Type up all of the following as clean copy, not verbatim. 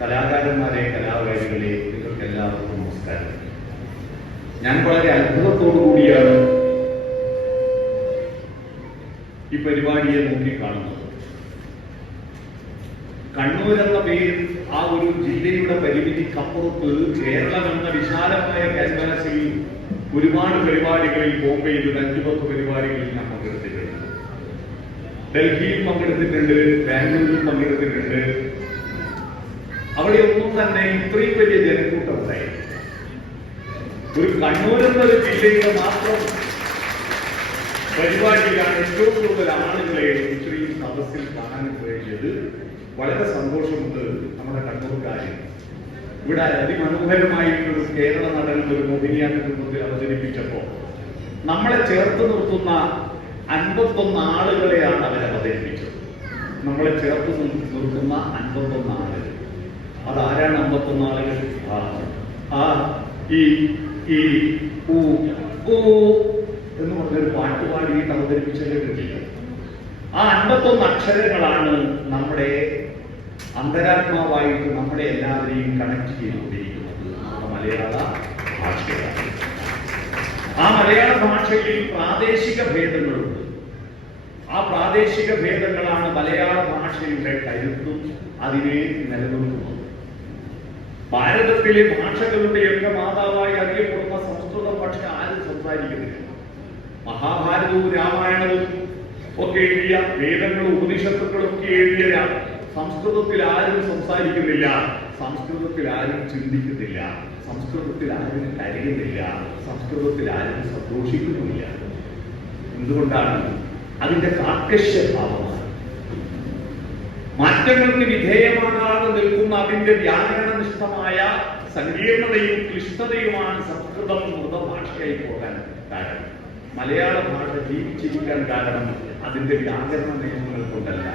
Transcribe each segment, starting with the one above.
കലാകാരന്മാരെ, കലാകാരികളെ, നിങ്ങൾക്ക് എല്ലാവർക്കും നമസ്കാരം. ഞാൻ വളരെ അത്ഭുതത്തോടു കൂടിയാണ് ഈ പരിപാടിയെ നോക്കിക്കാണുന്നത്. കണ്ണൂർ എന്ന പേരിൽ ആ ഒരു ജില്ലയുടെ പരിമിതിക്കപ്പുറത്ത് കേരളം എന്ന വിശാലമായ ക്യാൻവാസിൽ ഒരുപാട് പരിപാടികളിൽ, ബോംബെയിൽ 5-10 പരിപാടികളിൽ ഞാൻ പങ്കെടുത്തിട്ടുണ്ട്. ഡൽഹിയിൽ പങ്കെടുത്തിട്ടുണ്ട്, ബാംഗ്ലൂരിൽ പങ്കെടുത്തിട്ടുണ്ട്. അവിടെ ഒന്നും തന്നെ ഇത്രയും വലിയ ജനക്കൂട്ടം ഉണ്ടായി. ഒരു കണ്ണൂർ എന്നൊരു ജില്ലയുടെ മാത്രം പരിപാടിയിലാണ് ഏറ്റവും കൂടുതൽ ആളുകളെ ഇത്രയും സദസ്സിൽ കാണാൻ കഴിഞ്ഞത്. വളരെ സന്തോഷമുണ്ട് നമ്മുടെ കണ്ണൂർക്കാരെ. ഇവിടെ അതിമനോഹരമായിട്ടൊരു കേരള നടൻ ഒരു മോഹിനിയാട്ട രൂപത്തിൽ അവതരിപ്പിച്ചപ്പോൾ നമ്മളെ ചേർത്ത് നിർത്തുന്ന 51 ആളുകളെയാണ് അവർ അവതരിപ്പിച്ചത്. നമ്മളെ ചേർത്ത് നിർത്തുന്ന 51 ആളുകൾ. അതാരാണ് 51 ആളുകൾ? എന്ന് പറഞ്ഞൊരു പാട്ടുപാടിയിട്ട് അവതരിപ്പിച്ചതിനെ കിട്ടില്ല. ആ 51 അക്ഷരങ്ങളാണ് നമ്മുടെ അന്തരാത്മാവായിട്ട് നമ്മളെ എല്ലാവരെയും കണക്ട് ചെയ്തുകൊണ്ടിരിക്കുന്നത് നമ്മുടെ മലയാള ഭാഷയാണ്. ആ മലയാള ഭാഷയിൽ പ്രാദേശിക ഭേദങ്ങളുണ്ട്. ആ പ്രാദേശിക ഭേദങ്ങളാണ് മലയാള ഭാഷയുടെ കരുത്തും അതിനെ നിലനിർത്തുന്നത്. ഭാരതത്തിലെ ഭാഷകളുടെയൊക്കെ മാതാവായി അറിയപ്പെടുന്ന സംസ്കൃത ഭാഷ ആരും സംസാരിക്കുന്നില്ല. മഹാഭാരതവും രാമായണവും ഒക്കെ എഴുതിയ വേദങ്ങളും ഉപനിഷത്തുക്കളും ഒക്കെ എഴുതിയ സംസ്കൃതത്തിൽ ആരും സംസാരിക്കുന്നില്ല, സംസ്കൃതത്തിൽ ആരും ചിന്തിക്കുന്നില്ല, സംസ്കൃതത്തിൽ ആരും കരയുന്നില്ല, സംസ്കൃതത്തിൽ ആരും സന്തോഷിക്കുന്നില്ല. എന്തുകൊണ്ടാണ്? അതിന്റെ കാർക്കശ്യഭാവമാണ്. മാറ്റങ്ങൾക്ക് വിധേയമാകാതെ നിൽക്കുന്ന അതിന്റെ വ്യാകരണനിഷ്ഠമായ സങ്കീർണതയും ക്ലിഷ്ടതയുമാണ് സംസ്കൃതം മൃതഭാഷയായി പോകാൻ കാരണം. മലയാള ഭാഷ ജീവിച്ചിരിക്കാൻ കാരണം അതിന്റെ വ്യാകരണ നിയമങ്ങൾ കൊണ്ടല്ല.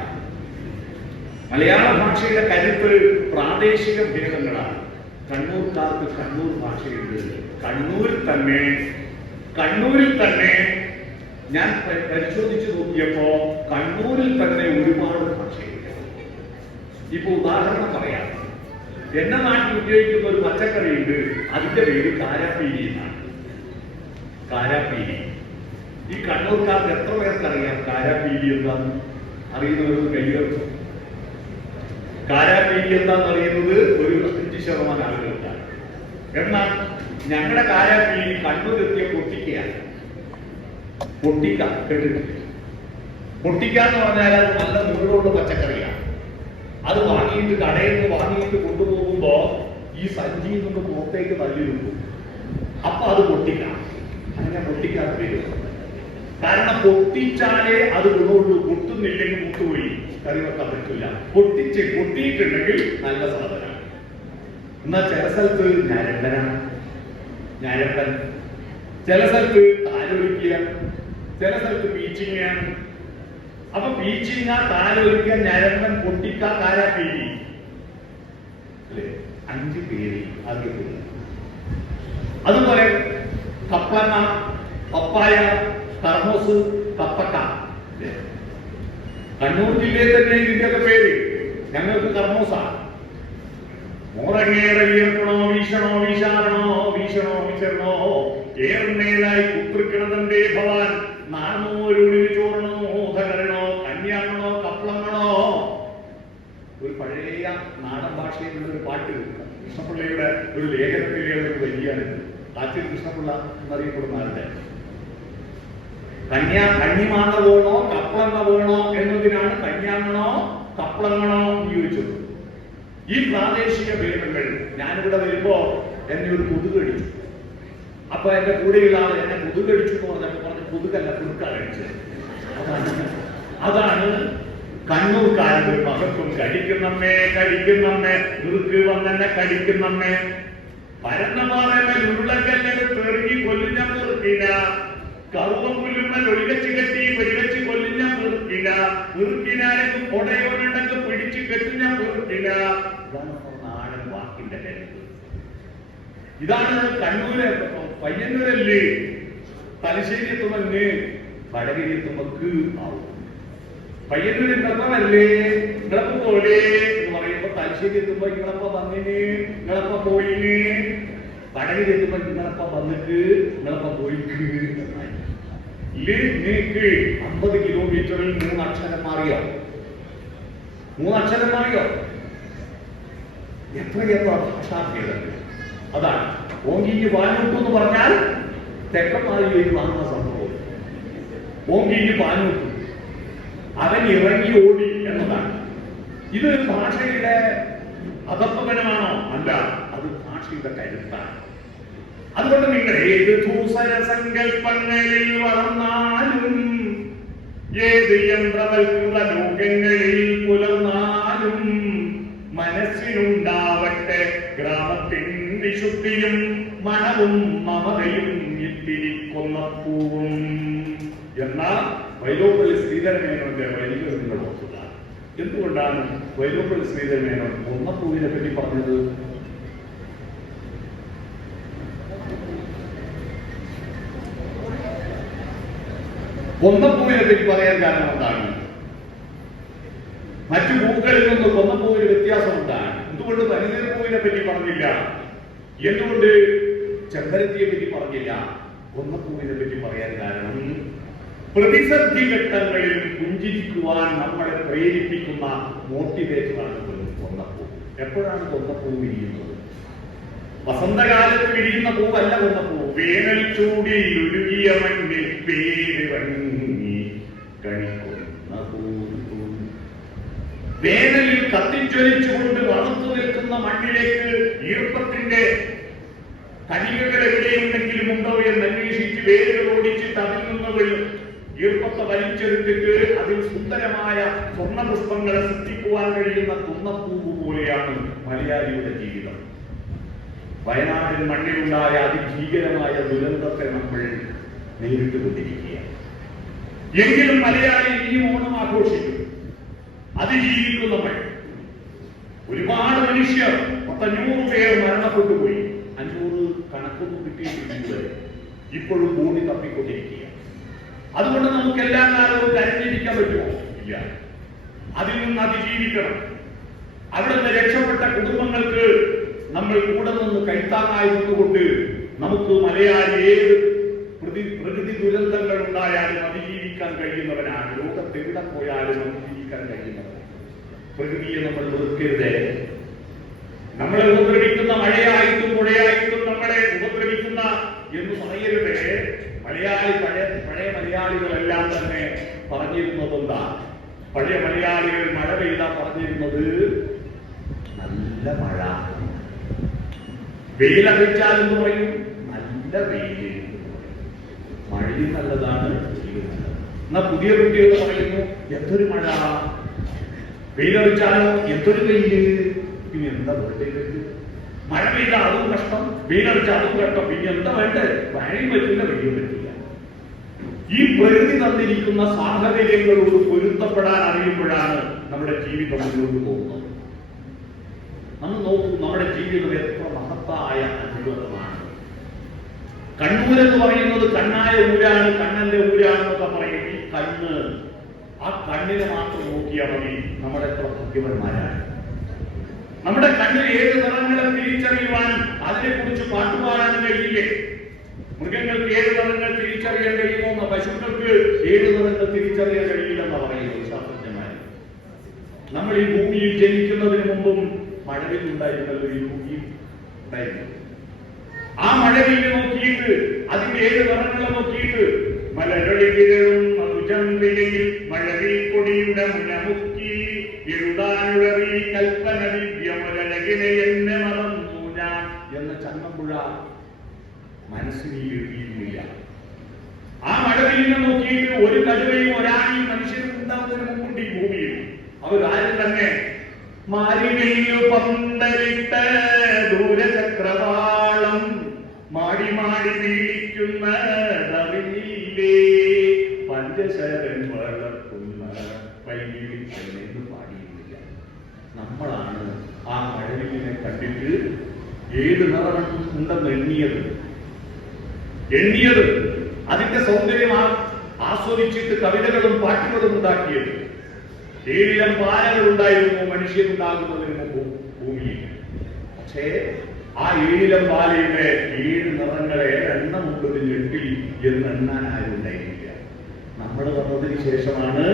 മലയാള ഭാഷയുടെ കരുത്ത് പ്രാദേശിക ഭേദങ്ങളാണ്. കണ്ണൂർക്കാർക്ക് കണ്ണൂർ ഭാഷയുണ്ട്. കണ്ണൂരിൽ തന്നെ ഞാൻ പരിശോധിച്ചു നോക്കിയപ്പോ കണ്ണൂരിൽ തന്നെ ഒരുപാട് ഭാഷയുണ്ട്. ഇപ്പൊ ഉദാഹരണം പറയാം. എന്റെ നാട്ടിൽ ഉപയോഗിക്കുന്ന ഒരു പച്ചക്കറിയുണ്ട്, അതിന്റെ പേര് കാരാപ്പീരി എന്നാണ്. കാരാപ്പീരി. ഈ കണ്ണൂർക്കാർക്ക് എത്ര പേർക്ക് അറിയാം കാരാപ്പീരി എന്താന്ന്? അറിയുന്നവർക്ക് കൈകർക്കും. കാരാപ്പീരി എന്താന്ന് അറിയുന്നത് ഒരു 5% ആളുകൾക്കാണ്. എന്നാൽ ഞങ്ങളുടെ കാരാപ്പീരി കണ്ണൂരെത്തിയ പൊട്ടിക്കയാണ്. പൊട്ടിക്ക കേട്ടിട്ടില്ല? പൊട്ടിക്ക എന്ന് പറഞ്ഞാൽ അത് നല്ല മുഴുവുള്ള പച്ചക്കറിയാണ്. അത് വാങ്ങിയിട്ട് കടയിൽ നിന്ന് വാങ്ങിയിട്ട് കൊണ്ടുപോകുമ്പോ ഈ സഞ്ചിയിൽ നിന്ന് പുറത്തേക്ക് തള്ളിയിടുന്നു. അപ്പൊ അത് പൊട്ടിക്കാം. അങ്ങനെ പൊട്ടിക്കാൻ വരും. കാരണം പൊട്ടിച്ചാലേ അത് ഗുണമുള്ളൂ. പൊട്ടുന്നില്ലെങ്കിൽ മുട്ടുപോയി കറി വെക്കാൻ പറ്റില്ല. പൊട്ടിയിട്ടുണ്ടെങ്കിൽ നല്ല സാധനമാണ്. എന്നാൽ ചില സ്ഥലത്ത് ഞരമ്പൻ, ചില സ്ഥലത്ത് താലൊലിക്കുക, ചില സ്ഥലത്ത് പീച്ചിങ്ങയാണ്. അപ്പൊ പീച്ചിങ്ങ, താലൊലിക്കുക, ഞരമ്പൻ, പൊട്ടിക്ക, കാരാപ്പീരി അല്ലെ? 5 പേര് അറിയപ്പെടുന്നു. അതുപോലെ കപ്പന, പപ്പായ, കർമോസ്, കപ്പക്ക. കണ്ണൂർ ജില്ലയിൽ തന്നെ ഇതിന്റെയൊക്കെ പേര്. ഞങ്ങൾക്ക് കർമോസാണ്. മോറങ്ങേറെ വീർക്കണോ വീശണോ വീശാരണോ വീശണോ വിശരണോ ഏറുന്നേതായി കുത്തിരിക്കണതന്റെ ഭവാൻ നാണോരുളിന് ചോറണോ ധകരണോ കന്യാണോ കപ്പളങ്ങളോ. ഒരു പഴയ നാടൻ ഭാഷയിലുള്ള ഒരു പാട്ട് കൃഷ്ണപിള്ളയുടെ ഒരു ലേഖനത്തിലെ ഒരു വരിയാണിത്. കാച്ചിൽ കൃഷ്ണപിള്ള എന്നറിയപ്പെടുന്ന ആളുടെ കന്നിമാങ്ങ വേണോ കപ്പളങ്ങ വേണോ എന്നതിനാണ് കന്യാങ്ങണോ കപ്പളങ്ങണോ എന്ന് ചോദിച്ചത്. ഈ പ്രാദേശിക ഭേദങ്ങൾ. ഞാനിവിടെ വരുമ്പോ എന്നെ ഒരു കൊതുകടിച്ചു. അപ്പൊ എന്റെ കൂടെയുള്ള ആൾ എന്നെ കൊതുകടിച്ചു എന്ന് പറഞ്ഞ കൊതുകല്ല, കുറുക്കടിച്ചത്. അതാണ് കണ്ണൂർക്കാരുടെ മഹത്വം. കടിക്കുന്നമ്മേ കുറുക്ക് വന്നെന്നെ കടിക്കുന്നമ്മേ. പരന്ന പാറമേൽ ഉരുളക്കല്ലിൽ പെറുകി കൊല്ലുന്ന കുറുക്കിന, കറുവം പുല്ലുമ്മൽ ഒളിവെച്ച് കെട്ടി വെടിവെച്ച് കൊല്ലുന്ന കുറുക്കിന, കുറുക്കിനാരെങ്കിലും കൊടയോനുണ്ടെങ്കിൽ പിടിച്ചു കെട്ടുന്ന കുറുക്കിന. നാടൻ വാക്കിന്റെ കരുത്ത്. ഇതാണ് കണ്ണൂര്. പയ്യന്നൂരല്ലേ തലശ്ശേരി എത്തുമല്ലേ വടകരി എത്തുമ്പക്ക് ആവും. പയ്യന്നൂരിൽ നിന്നല്ലേ നിങ്ങളെ പോലെ എന്ന് പറയുമ്പോൾ തലശ്ശേരി എത്തുമ്പോ നിങ്ങളപ്പ വന്നിന്, നിങ്ങളപ്പ പോയിന്. കടലിൽ എത്തുമ്പോ നിങ്ങളപ്പ വന്നിട്ട് നിങ്ങളപ്പ പോയിക്ക്. നിങ്ങൾക്ക് 50 കിലോമീറ്ററിൽ 3 അക്ഷരം മാറിയോ? 3 അക്ഷരം മാറിയോ? എത്രയെത്ര ഭാഷാഭേദങ്ങൾ. അതാണ് ഓങ്കിഞ്ഞ് പാനൂട്ടു എന്ന് പറഞ്ഞാൽ തെക്കന്മാരിലേക്ക് വാങ്ങുന്ന സംഭവം. ഓങ്കിഞ്ഞ് പാനൂട്ടു, അവൻ ഇറങ്ങി ഓടി എന്നതാണ്. ഇത് ഭാഷയുടെ അധപ്പതനമാണോ? അല്ല, അത് ഭാഷയുടെ കരുത്താണ്. അതുകൊണ്ട് നിങ്ങൾ ഏത് ധൂസര സങ്കല്പങ്ങളിൽ വളർന്നാലും, ഏത് യന്ത്രവൽകൃത ലോകങ്ങളിൽ പുലർന്നാലും, മനസ്സിനുണ്ടാവട്ടെ ഗ്രാമത്തിൻ വിശുദ്ധിയും മണവും മമതയും ഇത്തിരിക്കുന്ന പൂവും എന്ന വൈലോപ്പള്ളി ശ്രീധരമേനോന്റെ വരികൾ നിങ്ങൾ ഓർക്കുക. എന്തുകൊണ്ടാണ് വൈലോപ്പള്ളി ശ്രീധരമേനോൻ കൊന്നപ്പൂവിനെ പറ്റി പറഞ്ഞത്? കൊന്നപ്പൂവിനെ പറ്റി പറയാൻ കാരണം എന്താണ്? മറ്റു പൂക്കളിൽ നിന്ന് കൊന്നപ്പൂവിന് വ്യത്യാസമുണ്ടാണ്. എന്തുകൊണ്ട് പനിനീർപ്പൂവിനെ പറ്റി പറഞ്ഞില്ല? എന്തുകൊണ്ട് ചെമ്പരത്തിയെ പറ്റി പറഞ്ഞില്ല? കൊന്നപ്പൂവിനെ പറ്റി പറയാൻ കാരണം പ്രതിസന്ധി ഘട്ടങ്ങളിൽ പുഞ്ചിരിക്കുവാൻ നമ്മളെ പ്രേരിപ്പിക്കുന്ന മോട്ടിവേറ്ററാണ് കൊന്നപ്പൂ. എപ്പോഴാണ് കൊന്നപ്പൂ വിരിയുന്നത്? വസന്തകാലത്ത് വിരിയുന്ന പൂവല്ല കൊന്നപ്പൂ. വേനൽ ചൂടിൽ ഉരുകിയ മണ്ണിൽ പേര് വങ്ങി കണിക്കുന്ന പൂ. വേനലിൽ കത്തിജ്വലിച്ചുകൊണ്ട് വളർത്തു നിൽക്കുന്ന മണ്ണിലേക്ക് ഈർപ്പത്തിന്റെ കണികകൾ എവിടെയുണ്ടെങ്കിലും ഉണ്ടോ എന്ന് അന്വേഷിച്ച് വേരുകൾ ഓടിച്ചിട്ട് അതിൽ നിന്ന് ഈർപ്പത്തെ വലിച്ചെടുത്തിട്ട് അതിൽ സുന്ദരമായ സ്വർണ്ണപുഷ്പങ്ങളെ സൃഷ്ടിക്കുവാൻ കഴിയുന്ന കുന്നപ്പൂവ് പോലെയാണ് മലയാളിയുടെ ജീവിതം. വയനാട്ടിൽ മണ്ണിലുണ്ടായ അതിഭീകരമായ ദുരന്തത്തെ നമ്മൾ നേരിട്ടുകൊണ്ടിരിക്കുകയാണ്. എങ്കിലും മലയാളി ഈ ഓണം ആഘോഷിക്കും, അതിജീവിക്കും. നമ്മൾ ഒരുപാട് മനുഷ്യർ 500 പേർ മരണപ്പെട്ടു പോയി. 500 കണക്കൊന്നും കിട്ടിയിട്ടില്ല. ഇപ്പോഴും ഭൂമി തപ്പിക്കൊണ്ടിരിക്കുക. അതുകൊണ്ട് നമുക്ക് എല്ലാ കാലവും കരഞ്ഞിരിക്കാൻ പറ്റുമോ? ഇല്ല. അതിൽ നിന്ന് അതിജീവിക്കണം. അവിടെ നിന്ന് രക്ഷപ്പെട്ട കുടുംബങ്ങൾക്ക് നമ്മൾ കൂടെ നിന്ന് കൈത്താങ്ങായിരുന്നുകൊണ്ട് നമുക്ക് മലയാളി ഏത് പ്രകൃതി ദുരന്തങ്ങൾ ഉണ്ടായാലും അതിജീവിക്കാൻ കഴിയുന്നവനാണ്. ലോകത്തെവിടെ പോയാലും അതിജീവിക്കാൻ കഴിയുന്നവൻ. പ്രകൃതിയെ നമ്മൾ വെറുക്കരുത്. നമ്മളെ ഉപദ്രവിക്കുന്ന മഴയായിട്ടും പുഴയായിട്ടും നമ്മളെ ഉപദ്രവിക്കുന്ന എന്ന് പറയരുത്. പഴയ മലയാളികളെല്ലാം തന്നെ പറഞ്ഞിരുന്നത് എന്താ? പഴയ മലയാളികൾ മഴ പെയ്താ പറഞ്ഞിരുന്നത് നല്ല മഴ. വെയിലറിച്ചാൽ എന്ന് പറയും നല്ല വെയിൽ. മഴയും നല്ലതാണ്, വെയിലും നല്ലതാണ്. എന്നാ പുതിയ കുട്ടികൾ പറയുന്നു എന്തൊരു മഴ, വെയിലറിച്ചാലോ എന്തൊരു വെയില്. പിന്നെ എന്താ വേണ്ടത്? മഴ പെയ്താൽ അതും കഷ്ടം, വെയിലറിച്ചാൽ അതും കഷ്ടം. പിന്നെ എന്താ വേണ്ടത്? മഴയും പറ്റില്ല, വെയിലും പറ്റില്ല. ഈ പ്രകൃതി തന്നിരിക്കുന്ന സാഹചര്യങ്ങളോട് പൊരുത്തപ്പെടാൻ അറിയുമ്പോഴാണ് നമ്മുടെ ജീവിതം മുന്നോട്ട് പോകുന്നത്. നമ്മൾ നോക്കൂ, നമ്മുടെ ജീവിതം എത്ര മഹത്തായ അനുഭവമാണ്. കണ്ണൂരെന്ന് പറയുന്നത് കണ്ണായ ഊരാണ്, കണ്ണന്റെ ഊരാണെന്നൊക്കെ പറയും. ഈ കണ്ണ്, ആ കണ്ണിനെ മാത്രം നോക്കിയാൽ മതി. നമ്മളെത്ര ഭാഗ്യവന്മാരാണ്. നമ്മുടെ കണ്ണിൽ ഏത് നിറങ്ങളെ തിരിച്ചറിയുവാൻ അതിനെക്കുറിച്ച് പാട്ടുപാടാനും കഴിയില്ലേ? മൃഗങ്ങൾക്ക് ഏത് നിറങ്ങൾ തിരിച്ചറിയാൻ കഴിയുമോ? പശുക്കൾക്ക് ഏത് നിറങ്ങൾ തിരിച്ചറിയാൻ കഴിയില്ലെന്ന് പറയുന്നത് ശാസ്ത്രജ്ഞന്മാർ. നമ്മൾ ഈ ഭൂമിയിൽ ജനിക്കുന്നതിന് മുമ്പും മഴവില്ലുണ്ടായിരുന്നല്ലോ. ഈ ഭൂമിയിൽ ഉണ്ടായിരുന്നു. ആ മഴവില്ല് നോക്കിയിട്ട് അതിന്റെ ഏത് നിറങ്ങളെ നോക്കിയിട്ട് മലകളിലും മധുചന്ദ്രികയിൽ മഴവിൽ കൊടിയുടെ മുനമുക്കി എഴുതാനുഴറി കൽപ്പന ദിവ്യമലകിനെ എന്നെ മറന്നു ഞാൻ എന്ന ചങ്ങമ്പുഴ മനസ്സിൽ എഴുതിയിരുന്നില്ല. ആ മഴവില്ലിനെ നോക്കിയിട്ട് ഒരു കടുവയും ഒരാണിയും മനുഷ്യനും ഉണ്ടാവുന്നതിന് മുമ്പുണ്ട് ഈ ഭൂമിയിൽ. അവരാരും തന്നെ മാരിനെയ്യു പന്തലിട്ട ദൂരചക്രവാളം മാടി മാടി വീഴിക്കുന്നതറിയില്ലേ പഞ്ചശരൻ വളർത്തുന്ന വൈകിളിച്ചെന്ന് പാടിയില്ല. നമ്മളാണ് ആ മഴവില്ലിനെ കണ്ടിട്ട് ഏത് നിറം ഉണ്ടെന്ന് എണ്ണിയത് അതിന്റെ സൗന്ദര്യം ആസ്വദിച്ചിട്ട് കവിതകളും പാട്ടുകളും ഉണ്ടാക്കിയത്. 7 പാലകൾ ഉണ്ടായിരുന്നു മനുഷ്യനുണ്ടാകുന്നതിന് മുമ്പ് ഭൂമിയിൽ. പക്ഷേ ആ 7 പാലയുടെ 7 നിറങ്ങളെ എണ്ണമുണ്ടൊരു ഞെട്ടിൽ എന്ന് എണ്ണാൻ ആരും ഉണ്ടായിരുന്നില്ല. നമ്മൾ വന്നതിന് ശേഷമാണ്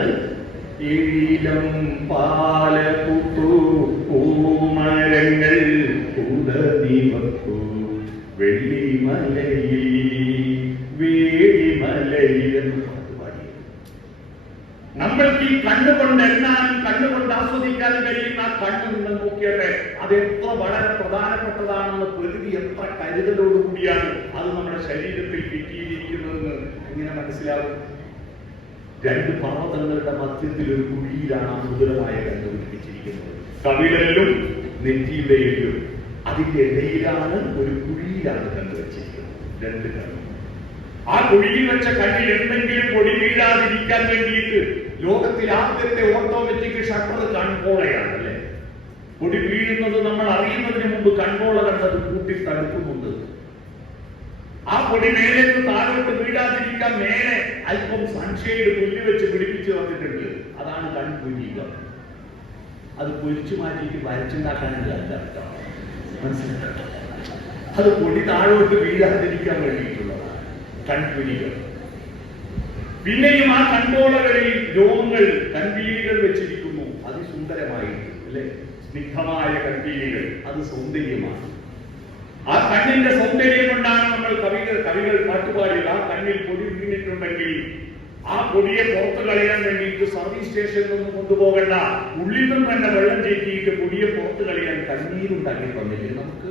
7 പാല പൂത്തു പൂമരങ്ങൾ പൂതീപത്തു വെള്ളിമലയിൽ വേളിമലയിൽ എന്ന് പാട്ടുപാടി. നമ്മൾക്ക് ഈ കണ്ണുകൊണ്ട് എണ്ണാനും കണ്ണുകൊണ്ട് ആസ്വദിക്കാനും കഴിയുന്ന ആ കണ്ണു നിങ്ങൾ നോക്കിയട്ടെ, അത് എത്ര വളരെ പ്രധാനപ്പെട്ടതാണെന്ന് പ്രകൃതി എത്ര കരുതലോടുകൂടിയാണ് അത് നമ്മുടെ ശരീരത്തിൽ കിട്ടിയിരിക്കുന്നതെന്ന് എങ്ങനെ മനസ്സിലാവും? 2 പർവ്വതങ്ങളുടെ മധ്യത്തിൽ ഒരു കുഴിയിലാണ് ആ സുന്ദരമായ കണ്ണ് പിടിപ്പിച്ചിരിക്കുന്നത്. കവിളിലും നെറ്റിയുടെ എല്ലും അതിന്റെ ഇടയിലാണ് ഒരു കുഴിയിലാണ് കണ്ടുവച്ചിരിക്കുന്നത്. 2 കണ്ണ്. ആ കുഴിയിൽ വെച്ച കണ്ണിൽ എന്തെങ്കിലും പൊടി വീഴാതിരിക്കാൻ വേണ്ടിയിട്ട് ലോകത്തിൽ ആദ്യത്തെ ഓട്ടോമാറ്റിക് ഷട്ടർ കൺപോളയാണ് അല്ലെ. പൊടി വീഴുന്നത് നമ്മൾ അറിയുന്നതിന് മുമ്പ് കൺപോള കണ്ടത് കൂട്ടി തടുക്കുന്നുണ്ട്. ആ പൊടി മേലേക്ക് താഴോട്ട് വീഴാതിരിക്കാൻ മേലെ അല്പം സൺഷെയ്ഡ് പുല്ല് വെച്ച് പിടിപ്പിച്ച് തന്നിട്ടുണ്ട്. അതാണ് കൺപുരിക. അത് പൊരിച്ചു മാറ്റിയിട്ട് വരച്ചുണ്ടാക്കാനുള്ള അർത്ഥം മനസ്സിലാക്കാം. അത് പൊടി താഴോട്ട് വീഴാതിരിക്കാൻ വേണ്ടിയിട്ടുള്ളതാണ് കൺപുരിക. പിന്നെയും ആ കൺപോളകളിൽ രോമങ്ങൾ കൺപീലികൾ വെച്ചിരിക്കുന്നു. അതിസുന്ദരമായിട്ട് അല്ലെ, സ്നിഗ്ധമായ കൺപീലികൾ. അത് സൗന്ദര്യമാണ്. ആ കണ്ണിന്റെ സൗന്ദര്യം കൊണ്ടാണ് നമ്മൾ കവികൾ പാട്ടുപാടിയത്. ആ കണ്ണിൽ പൊടി വീണിട്ടുണ്ടെങ്കിൽ ആ പൊടിയെ പുറത്തു കളയാൻ വേണ്ടിയിട്ട് സർവീസ് സ്റ്റേഷനിൽ നിന്ന് കൊണ്ടുപോകേണ്ട, ഉള്ളിൽ നിന്ന് തന്നെ വെള്ളം ചേറ്റിയിട്ട് പൊടിയെ പുറത്തു കളയാൻ കണ്ണീരുണ്ടാക്കി തന്നില്ലേ നമുക്ക്.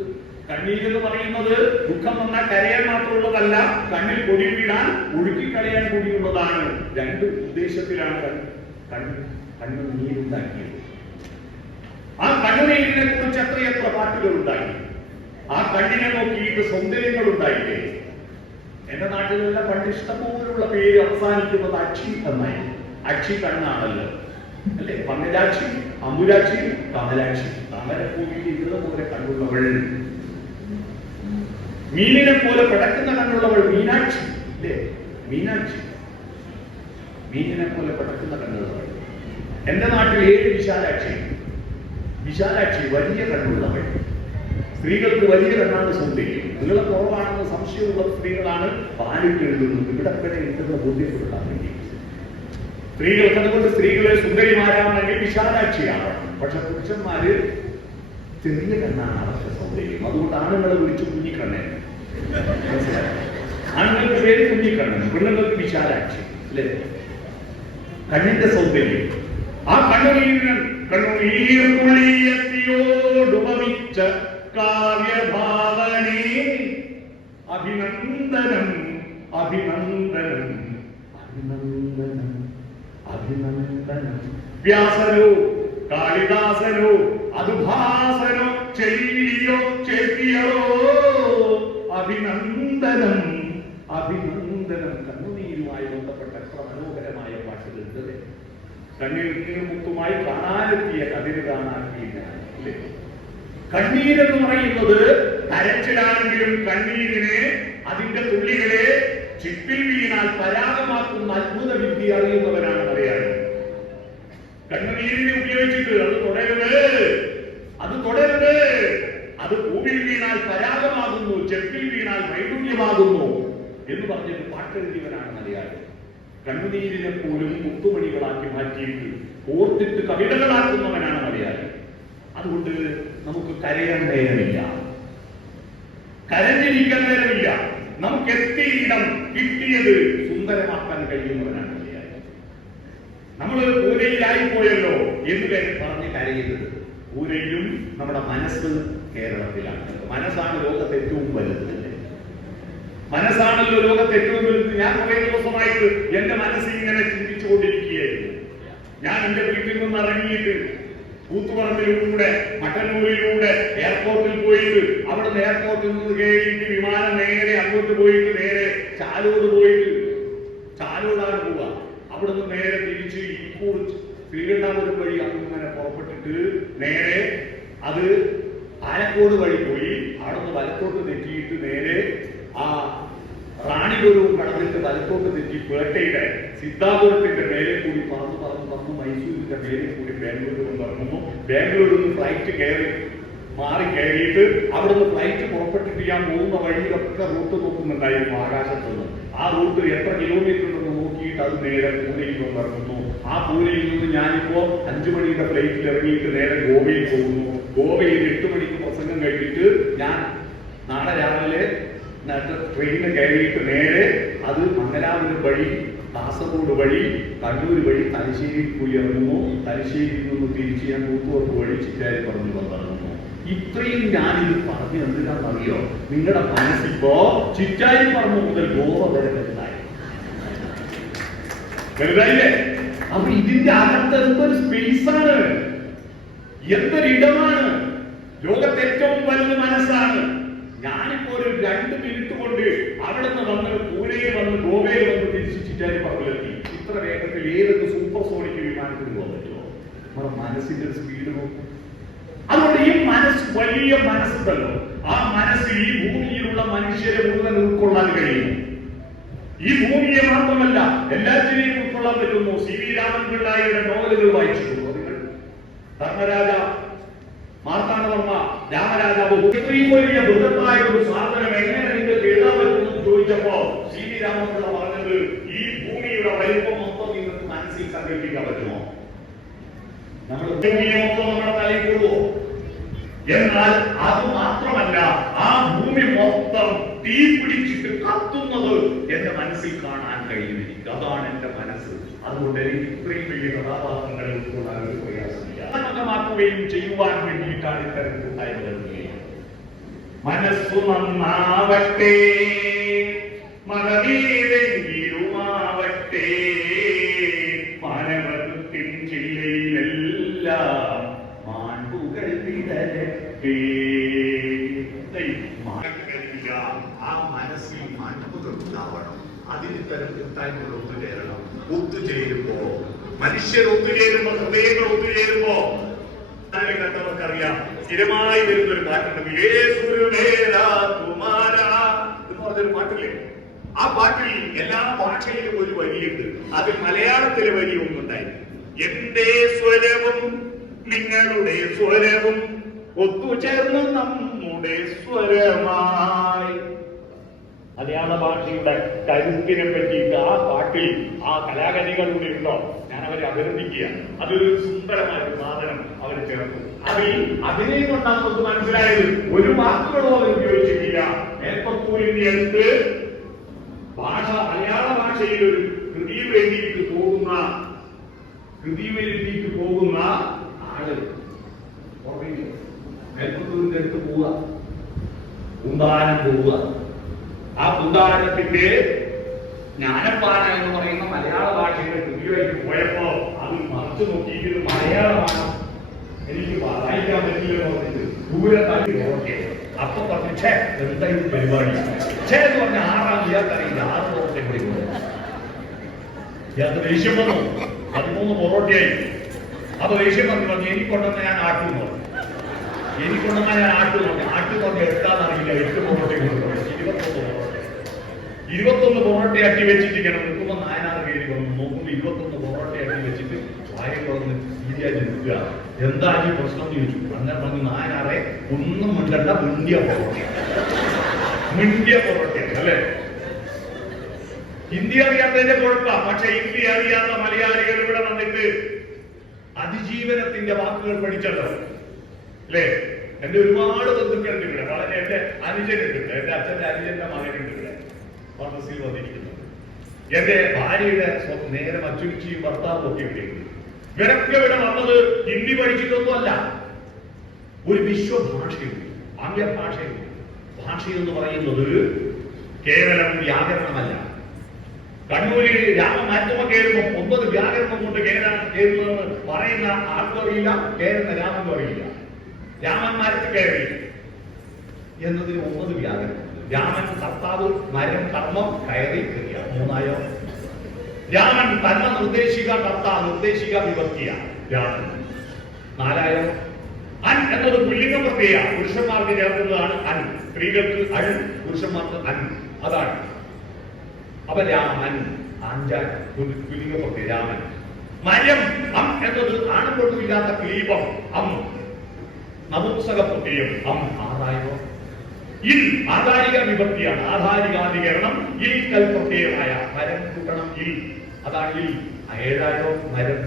കണ്ണീരെന്ന് പറയുന്നത് ദുഃഖം വന്നാൽ കരയാൻ മാത്രമുള്ളതല്ല, കണ്ണിൽ പൊടി വീണാൽ ഒഴുക്കിക്കളയാൻ കൂടിയുള്ളതാണ്. 2 ഉദ്ദേശത്തിലാണ് കണ്ണുനീരുണ്ടാക്കിയത്. ആ കണ്ണുനീരിനെ കുറിച്ച് എത്രയെത്ര പാട്ടുകൾ ഉണ്ടാക്കി. ആ കണ്ണിനെ നോക്കിയിട്ട് സൗന്ദര്യങ്ങൾ ഉണ്ടായില്ലേ. എന്റെ നാട്ടിലെല്ലാം പണ്ട് ഇഷ്ടംപോലുള്ള പേര് അവസാനിക്കുന്നത് അക്ഷി എന്നായി. അക്ഷി കണ്ണാണല്ലോ അല്ലെ. പങ്കജാക്ഷി, അമ്പുരാക്ഷി, കമലാക്ഷി. താമരപ്പൂവിൽ ഇതുപോലെ കണ്ണുള്ളവൾ, മീനിനെ പോലെ പിടക്കുന്ന കണ്ണുള്ളവൾ മീനാക്ഷി അല്ലേ. മീനാക്ഷി, മീനിനെ പോലെ പിടക്കുന്ന കണ്ണുള്ളവൾ. എന്റെ നാട്ടിൽ 7 വിശാലാക്ഷി. വിശാലാക്ഷി വലിയ കണ്ണുള്ളവൾ. സ്ത്രീകൾക്ക് വലിയ കണ്ണാണ് സൗന്ദര്യം. നിങ്ങളെ കുറവാണെന്ന് സംശയമുള്ള സ്ത്രീകളാണ് പാലിട്ട് എഴുതുന്നത്. ഇവിടെ തന്നെ എഴുതുന്ന ബോധ്യപ്പെടാൻ വേണ്ടി സ്ത്രീകൾക്ക്. അതുകൊണ്ട് സ്ത്രീകളെ സുന്ദരിമാരാണെങ്കിൽ വിശാലാക്ഷിയാവണം. പക്ഷെ പുരുഷന്മാര് ചെറിയ കണ്ണാണ് അവരുടെ സൗന്ദര്യം. അതുകൊണ്ട് ആണുങ്ങളെ വിളിച്ച് കുഞ്ഞിക്കണ്ണൻ. ആണുങ്ങൾക്ക് പേര് കുഞ്ഞിക്കണ്ണൻ, പെണ്ണുങ്ങൾക്ക് വിശാലാക്ഷി അല്ലേ. കണ്ണിന്റെ സൗന്ദര്യം. ആ കണ്ണുനീരോടുപമിച്ച കാവ്യഭാവനേ അഭിനന്ദനം അഭിനന്ദനം അഭിനന്ദനം അഭിനന്ദനം. വ്യാസനോ കാളിദാസനോ അതുഭാസനോ ചെല്ലിയോ ചെല്ലിയോ അഭിനന്ദനം അഭിനന്ദനം. കണ്ണുനീരുമായി ബന്ധപ്പെട്ട എത്ര മനോഹരമായ പാട്ടുകളുണ്ട്. കണ്ണീരിന് മുത്തുമായി കാണാനെത്തിയ കതിര് കാണാനില്ല അല്ലേ. കണ്ണീരെന്ന് പറയുന്നത് കരച്ചിലാണെങ്കിലും കണ്ണീരിനെ അതിന്റെ തുള്ളികളെ ചിപ്പിൽ വീണാൽ പരാഗമാക്കുന്ന അത്ഭുത വിദ്യ അറിയുന്നവരാണ് പറയാറ്. കണ്ണുനീരിനെ ഉപയോഗിച്ചിട്ട് അത് തുടരുത്, അത് തുടരുത്, അത് പൂവിൽ വീണാൽ പരാഗമാകുന്നു, ചെപ്പിൽ വീണാൽ വൈഡൂര്യമാകുന്നു എന്ന് പറഞ്ഞിട്ട് പാട്ടെഴുതിയവനാണ് മലയാളി. കണ്ണുനീരിനെ പോലും മുത്തുമണികളാക്കി മാറ്റിയിട്ട് ഓർത്തിട്ട് കവിതകളാക്കുന്നവനാണ് മലയാളി. അതുകൊണ്ട് നമുക്ക് കരയാൻ നേരമില്ല, കരഞ്ഞിരിക്കാൻ നേരമില്ല. നമുക്ക് എത്തിയിടം കിട്ടിയത് സുന്ദരമാക്കാൻ കഴിയുന്നവനാണ് മലയാളി. നമ്മൾ പൂരയിലായിപ്പോയല്ലോ എന്ന് പറഞ്ഞ് കരയരുത്. പൂരയിലും നമ്മുടെ മനസ്സ് കേരളത്തിലാണ്. മനസ്സാണ് ലോകത്ത് ഏറ്റവും വലുത്. മനസ്സാണല്ലോ ലോകത്ത് ഏറ്റവും വലുത്. ഞാൻ കുറെ ദിവസമായിട്ട് എന്റെ മനസ്സിൽ ഇങ്ങനെ ചിന്തിച്ചുകൊണ്ടിരിക്കുകയായിരുന്നു. ഞാൻ എന്റെ വീട്ടിൽ നിന്ന് ഇറങ്ങിയിട്ട് കൂത്തുപറമ്പിലൂടെ മട്ടന്നൂരിലൂടെ എയർപോർട്ടിൽ പോയിട്ട് അവിടുന്ന് എയർപോർട്ടിൽ നിന്ന് കയറിയിട്ട് വിമാനം നേരെ അങ്ങോട്ട് പോയിട്ട് നേരെ ചാലോട് പോയിട്ട്, ചാലോടാണ് പോവുക. അവിടുന്ന് നേരെ തിരിച്ച് ഇപ്പൂർ ശ്രീകണ്ഠാപുരം വഴി അങ്ങനെ പുറപ്പെട്ടിട്ട് നേരെ അത് ആലക്കോട് വഴി പോയി അവിടുന്ന് വലത്തോട്ട് തെറ്റിയിട്ട് നേരെ ആ റാണിപുരവും കടന്നിട്ട് വലത്തോട്ട് തെറ്റി പേട്ടയുടെ സിദ്ധാപുരത്തിന്റെ മേലെ കൂടി പറന്ന് മൈസൂരിന്റെ മേലെ കൂടി ബാംഗ്ലൂരിൽ വന്നിറങ്ങുന്നു. ബാംഗ്ലൂരിൽ നിന്ന് ഫ്ലൈറ്റ് മാറി കയറിയിട്ട് അവിടെ നിന്ന് ഫ്ലൈറ്റ് പുറപ്പെട്ടിട്ട് ഞാൻ പോകുന്ന വഴിയിലൊക്കെ റൂട്ട് നോക്കുന്നുണ്ടായിരുന്നു ആകാശത്തുനിന്ന്. ആ റൂട്ട് എത്ര കിലോമീറ്റർ ഉണ്ടെന്ന് നോക്കിയിട്ട് അത് നേരെ പൂനെയിൽ വന്നിറങ്ങുന്നു. ആ പൂനെയിൽ നിന്ന് ഞാനിപ്പോ 5 മണിയുടെ ഫ്ലൈറ്റിൽ ഇറങ്ങിയിട്ട് നേരെ ഗോവയിൽ പോകുന്നു. ഗോവയിൽ 8 മണിക്ക് പ്രസംഗം കഴിഞ്ഞിട്ട് ഞാൻ നാളെ രാവിലെ ട്രെയിന് കയറിയിട്ട് നേരെ അത് മംഗലാപുരം വഴി കാസർഗോഡ് വഴി കണ്ണൂർ വഴി തലശ്ശേരിയിൽ പോയി ഇറങ്ങുന്നു. തലശ്ശേരിയിൽ നിന്ന് തിരിച്ച് ഞാൻ കൂത്തുപറമ്പ് വഴി ചിറ്റാരിപ്പറമ്പിൽ വന്നിറങ്ങുന്നു. ഇത്രയും ഞാനിത് പറഞ്ഞു എന്തിനാണെന്നറിയോ? നിങ്ങളുടെ മനസ്സിപ്പോ ചിറ്റാരിപ്പറമ്പ് മുതൽ ഗോവ വരെ വലുതായില്ലേ? അപ്പൊ ഇതിന്റെ അകത്ത് എന്തൊരു സ്പേസാണ്, എന്തൊരിടമാണ്. ലോകത്തെ ഏറ്റവും വലുത് മനസ്സാണ്. ഞാനിപ്പോ ഒരു 2 മിനിറ്റ് കൊണ്ട് അവിടെ നിന്ന് വന്ന് പൂനെയിൽ വന്ന് ഗോവയിൽ വന്ന് തിരിച്ച് ചിറ്റാരിപ്പറമ്പിലെത്തി. ഇത്ര വേഗത്തിൽ ഏതൊക്കെ സൂപ്പർ സോണിക് വിമാനത്തിൽ പോകാൻ പറ്റുമോ? നമ്മുടെ മനസ്സിന്റെ സ്പീഡ് നോക്കും. അതുകൊണ്ട് ഈ മനസ്സ്, വലിയ മനസ്സുണ്ടല്ലോ, ആ മനസ്സ് ഈ ഭൂമിയിലുള്ള മനുഷ്യരെ മുഴുവൻ ഉൾക്കൊള്ളാൻ കഴിയും. ഈ ഭൂമിയെ മാത്രമല്ല എല്ലാറ്റിനെയും ഉൾക്കൊള്ളാൻ പറ്റുന്നു. CV രാമൻപിള്ളയുടെ നോവലുകൾ വായിച്ചിട്ടുണ്ടോ നിങ്ങൾ? ധർമ്മരാജ, മാർത്താണ്ഡവർമ്മ, രാമരാജാവ്, ഇത്രയും വലിയ ബൃഹത്തായ ഒരു സാധനം എങ്ങനെ നിങ്ങൾക്ക് എഴുതാൻ പറ്റുമെന്ന് ചോദിച്ചപ്പോ CV രാമൻപിള്ള പറഞ്ഞത്, ഈ ഭൂമിയുടെ വലിപ്പം മൊത്തം നിങ്ങൾക്ക് മനസ്സിൽ സങ്കല്പിക്കാൻ പറ്റുമോ? നമ്മൾ ഭൂമിയെ മൊത്തം നമ്മുടെ തലയിൽ കൂടുവോ? എന്നാൽ അത് മാത്രമല്ല, ആ ഭൂമി മൊത്തം തീ പിടിച്ചിട്ട് കത്തുന്നത് എന്റെ മനസ്സിൽ കാണാൻ കഴിയും. എനിക്ക് അതാണ് എന്റെ മനസ്സ്. അതുകൊണ്ട് എനിക്ക് ഇത്രയും വലിയ കഥാപാത്രങ്ങളെ ഉൾക്കൊള്ളാൻ ഒരു പ്രയാസമില്ല. ാക്കുകയും ചെയ്യുവാൻ വേണ്ടിയിട്ടാണ് ഇത്തരം കൂട്ടായ്മകൾ. മനസ്സു നന്നാവട്ടെ, മതമേതെങ്കിലുമാവട്ടെ, മാനവത്വത്തിൻ ജില്ലയിലെല്ലാം മാൺപുകൾ വിടരട്ടെ. ആ മനസ്സിൽ മാൺപുകൾ ഉണ്ടാവണം. അതിന് തരം കൂട്ടായ്മകൾ ഒത്തുചേരുമ്പോ, മനുഷ്യർ ഒത്തുചേരുമ്പോ, ഹൃദയങ്ങൾ ഒത്തുചേരുമ്പോ, കണ്ടവർക്കറിയാം, സ്ഥിരമായി വരുന്നൊരു പാട്ടുണ്ട്, പറഞ്ഞൊരു പാട്ടില്ലേ? ആ പാട്ടിൽ എല്ലാ ഭാഷയിലും ഒരു വരിയുണ്ട്. അതിൽ മലയാളത്തിലെ വരി ഒന്നുണ്ടായിരുന്നു. എന്റെ സ്വരവും നിങ്ങളുടെ സ്വരവും ഒത്തുചേർന്ന് നമ്മുടെ സ്വരമായി. മലയാള ഭാഷയുടെ കരുത്തിനെ പറ്റിയിട്ട് ആ പാട്ടിൽ ആ കലാകാരികളുടെ ഉണ്ടോ, ഞാൻ അവരെ അഭിനന്ദിക്കുക. അതൊരു സുന്ദരമായ സാധനം അവർ ചേർത്തു. അതിനെ കൊണ്ടാണ് നമുക്ക് മനസ്സിലായത്. ഒരു വാക്കുകളോ അവർ ഉപയോഗിച്ചിട്ടില്ല. മേൽപ്പത്തൂരിന്റെ അടുത്ത് മലയാള ഭാഷയിൽ ഒരു കൃതിയിൽ എഴുതിയിട്ട് പോകുന്ന ആള് മേൽപ്പത്തൂരിന്റെ അടുത്ത് പോവുക, കുന്താനം പോവുക. ആ കുന്താനത്തിന്റെ ജ്ഞാനപ്പാന എന്ന് പറയുന്ന മലയാള ഭാഷയുടെ കൃതിയായിട്ട് പോയപ്പോ അത് മറിച്ചു നോക്കിയിട്ട് മലയാളമാണ്, എനിക്ക് വായിക്കാൻ പറ്റില്ലെന്ന് പറഞ്ഞിട്ട് ദൂരെ തള്ളി ഓക്കെ. അപ്പൊ പറഞ്ഞു, ഛേ എന്താ ഇത് പരിപാടി? ഛേ എന്ന് പറഞ്ഞ 6 ഇയാൾക്കറിയില്ല, 6 പൊറോട്ട കൂടി പോകും. ഇയാൾക്ക് ദേഷ്യം വന്നു. 13 പൊറോട്ടയായി. അപ്പൊ ദേഷ്യം പറഞ്ഞു, എനിക്കൊണ്ടെന്ന് ഞാൻ ആട്ടുന്നു. ആട്ടു പറഞ്ഞ് എടുക്കാന്നറിയില്ല. 8 പൊറോട്ട കൊടുക്കും. 21 പൊറോട്ടയാക്കി വെച്ചിട്ടിരിക്കണം. നിൽക്കുമ്പോ നായനാർ കയറി വന്നു. നോക്കുമ്പോ 21 പൊറോട്ടയാക്കി വെച്ചിട്ട് ഭാര്യ പറഞ്ഞ് ശരിയായി നിൽക്കുക. എന്താ ഈ പ്രശ്നം എന്ന് ചോദിച്ചു. അങ്ങനെ പറഞ്ഞ്, നായനാറെ ഒന്നും മിണ്ടണ്ട, മിണ്ടിയ പൊറോട്ടയാണ് അല്ലെ? ഹിന്ദി അറിയാത്തതിന്റെ കുഴപ്പമാണ്. പക്ഷെ ഹിന്ദി അറിയാത്ത മലയാളികൾ ഇവിടെ വന്നിട്ട് അതിജീവനത്തിന്റെ വാക്കുകൾ പഠിച്ചല്ലോ അല്ലേ? എന്റെ ഒരുപാട് ബന്ധുക്കളുണ്ട് ഇവിടെ. വളരെ എന്റെ അനുജനുണ്ട്, എന്റെ അച്ഛന്റെ അനുജന്റെ മകനുണ്ട് ഇവിടെ ഫാർമസിയിൽ വന്നിരിക്കുന്നത്. എന്റെ ഭാര്യയുടെ നേരെ മച്ചുരിച്ചിയും ഭർത്താവും ഒക്കെ ഇവിടെയുണ്ട്. ഇവരൊക്കെ ഇവിടെ വന്നത് ഹിന്ദി പഠിച്ചിട്ടൊന്നും അല്ല. ഒരു വിശ്വഭാഷയുണ്ട്, ആംഗ്യഭാഷയുണ്ട്. ഭാഷയെന്ന് പറയുന്നത് കേവലം വ്യാകരണമല്ല. കണ്ണൂരിൽ രാമമാറ്റമ കയറുമ്പോൾ 9 വ്യാകരണം കൊണ്ട് കയറുന്നതെന്ന് പറയുന്ന ആർക്കും അറിയില്ല, കയറുന്ന രാമനും അറിയില്ല. രാമൻ മരത്ത് കയറി എന്നതിന് 9 വ്യാകരണം. രാമൻ കർത്താവ്, മരം, കർമ്മം, കയറി, ക്രിയ. 3ആയോ? രാമൻ തന്നെ നിർദ്ദേശിക കർത്താവ്, നിർദ്ദേശിക വിഭക്തിയ രാമൻ. 4ആയോ? അൻ എന്നത് പുല്ലിംഗ പ്രക്രിയ, പുരുഷന്മാർക്ക് ചേർക്കുന്നതാണ് അൻ. സ്ത്രീകൾക്ക് അൺ, പുരുഷന്മാർക്ക് അൻ. അതാണ് അപ്പൊ രാമൻ ആഞ്ചാൻ പുലിംഗപ്പത്തി രാമൻ. മരം അം എന്നത് ആണുകൊണ്ടുമില്ലാത്ത ക്ലീബം അം. നപുംസകപുത്രിയും അം ആദായോ. ഇൽ ആധാരിക വിഭക്തിയാണ്. ആധാരികാധികരണം ഇൽ കൽപ്രത്യയമായ മരം കൂട്ടണം ഇൽ. അതാണ് ഇൽ. ഏതായോ മരം.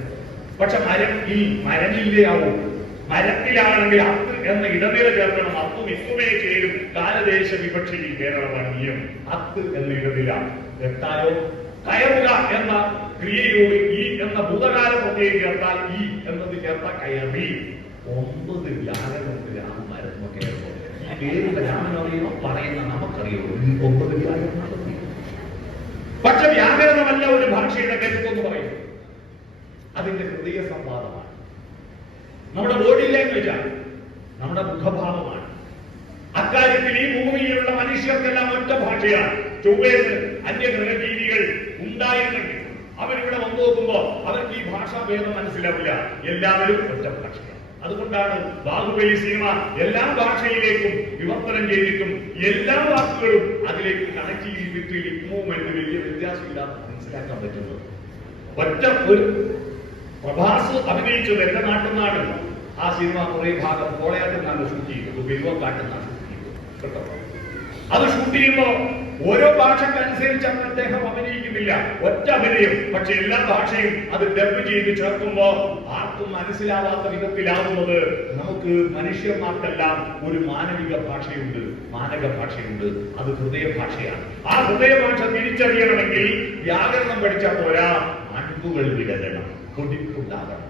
പക്ഷെ മരം ഇൽ മരമില്ലയാവും. മരത്തിലാണെങ്കിൽ അത്ത് എന്ന ഇടനില ചേർക്കണം. അത്തും ഇത്തുമേ ചേരും. കാലദേശ വിഭക്ഷിയിൽ കേരളവാണിയം. അത്ത് എന്ന ഇടനില എത്തായോ. കയറുക എന്ന ക്രിയയോട് ഈ എന്ന ഭൂതകാല പ്രത്യയം ചേർത്താൽ ഈ എന്നത് ചേർത്താൽ കയറി. 9 വ്യാകരണത്തിൽ രാമൻ മരം കയറുമ്പോൾ ഈ പേര് രാമനറിയോ പറയുന്ന നമുക്കറിയോ 9 വ്യാകരണം. പക്ഷെ വ്യാകരണമല്ല ഒരു ഭാഷയുടെ കരുത്തെന്ന് പറയുന്നത്. അതിന്റെ ഹൃദയ സംവാദമാണ്. നമ്മുടെ ബോഡി ലാംഗ്വേജാണ്. നമ്മുടെ മുഖഭാവമാണ്. അക്കാര്യത്തിൽ ഈ ഭൂമിയിലുള്ള മനുഷ്യർക്കെല്ലാം ഒറ്റ ഭാഷയാണ്. ചൊവ്വേന്ന് അന്യഗ്രഹജീവികൾ ഉണ്ടായിരുന്നെങ്കിൽ അവരിവിടെ വന്നു നോക്കുമ്പോ അവർക്ക് ഈ ഭാഷാഭേദം മനസ്സിലാവില്ല. എല്ലാവരും ഒറ്റ ഭാഷയാണ്. അതുകൊണ്ടാണ് ബാഹുബലി സിനിമ എല്ലാ ഭാഷയിലേക്കും വിവർത്തനം ചെയ്തിട്ടും എല്ലാ വാക്കുകളും അതിലേക്ക് കണക്ട് ചെയ്തിട്ട് മൂവ്മെന്റ് വലിയ വ്യത്യാസമില്ലാതെ മനസ്സിലാക്കാൻ പറ്റുന്നത്. ഒറ്റ ഒരു പ്രഭാസ് അഭിനയിച്ചത് എന്റെ നാട്ടിൽ ആ സിനിമ കുറെ ഭാഗം കോളയാട്ടിൽ ഷൂട്ട് ചെയ്തത്. ബിരുവക്കാട്ടിൽ ഷൂട്ട് ചെയ്തത് കേട്ടോ. അത് ഷൂട്ട് ചെയ്യുമ്പോ ഓരോ ഭാഷക്കനുസരിച്ച് അദ്ദേഹം അഭിനയിക്കുന്നില്ല. ഒറ്റ അഭിനയം. പക്ഷെ എല്ലാ ഭാഷയും അത് ഡബ് ചെയ്ത് ചേർക്കുമ്പോ ആർക്കും മനസ്സിലാവാത്ത വിധത്തിലാവുന്നത് നമുക്ക് മനുഷ്യന്മാർക്കെല്ലാം ഒരു മാനവിക ഭാഷയുണ്ട്, മാനക ഭാഷയുണ്ട്. അത് ഹൃദയ ഭാഷയാണ്. ആ ഹൃദയ ഭാഷ തിരിച്ചറിയണമെങ്കിൽ വ്യാകരണം പഠിച്ചാൽ പോരാ, അൻപുകൾ വിടരണം, കൊടിപ്പുണ്ടാകണം,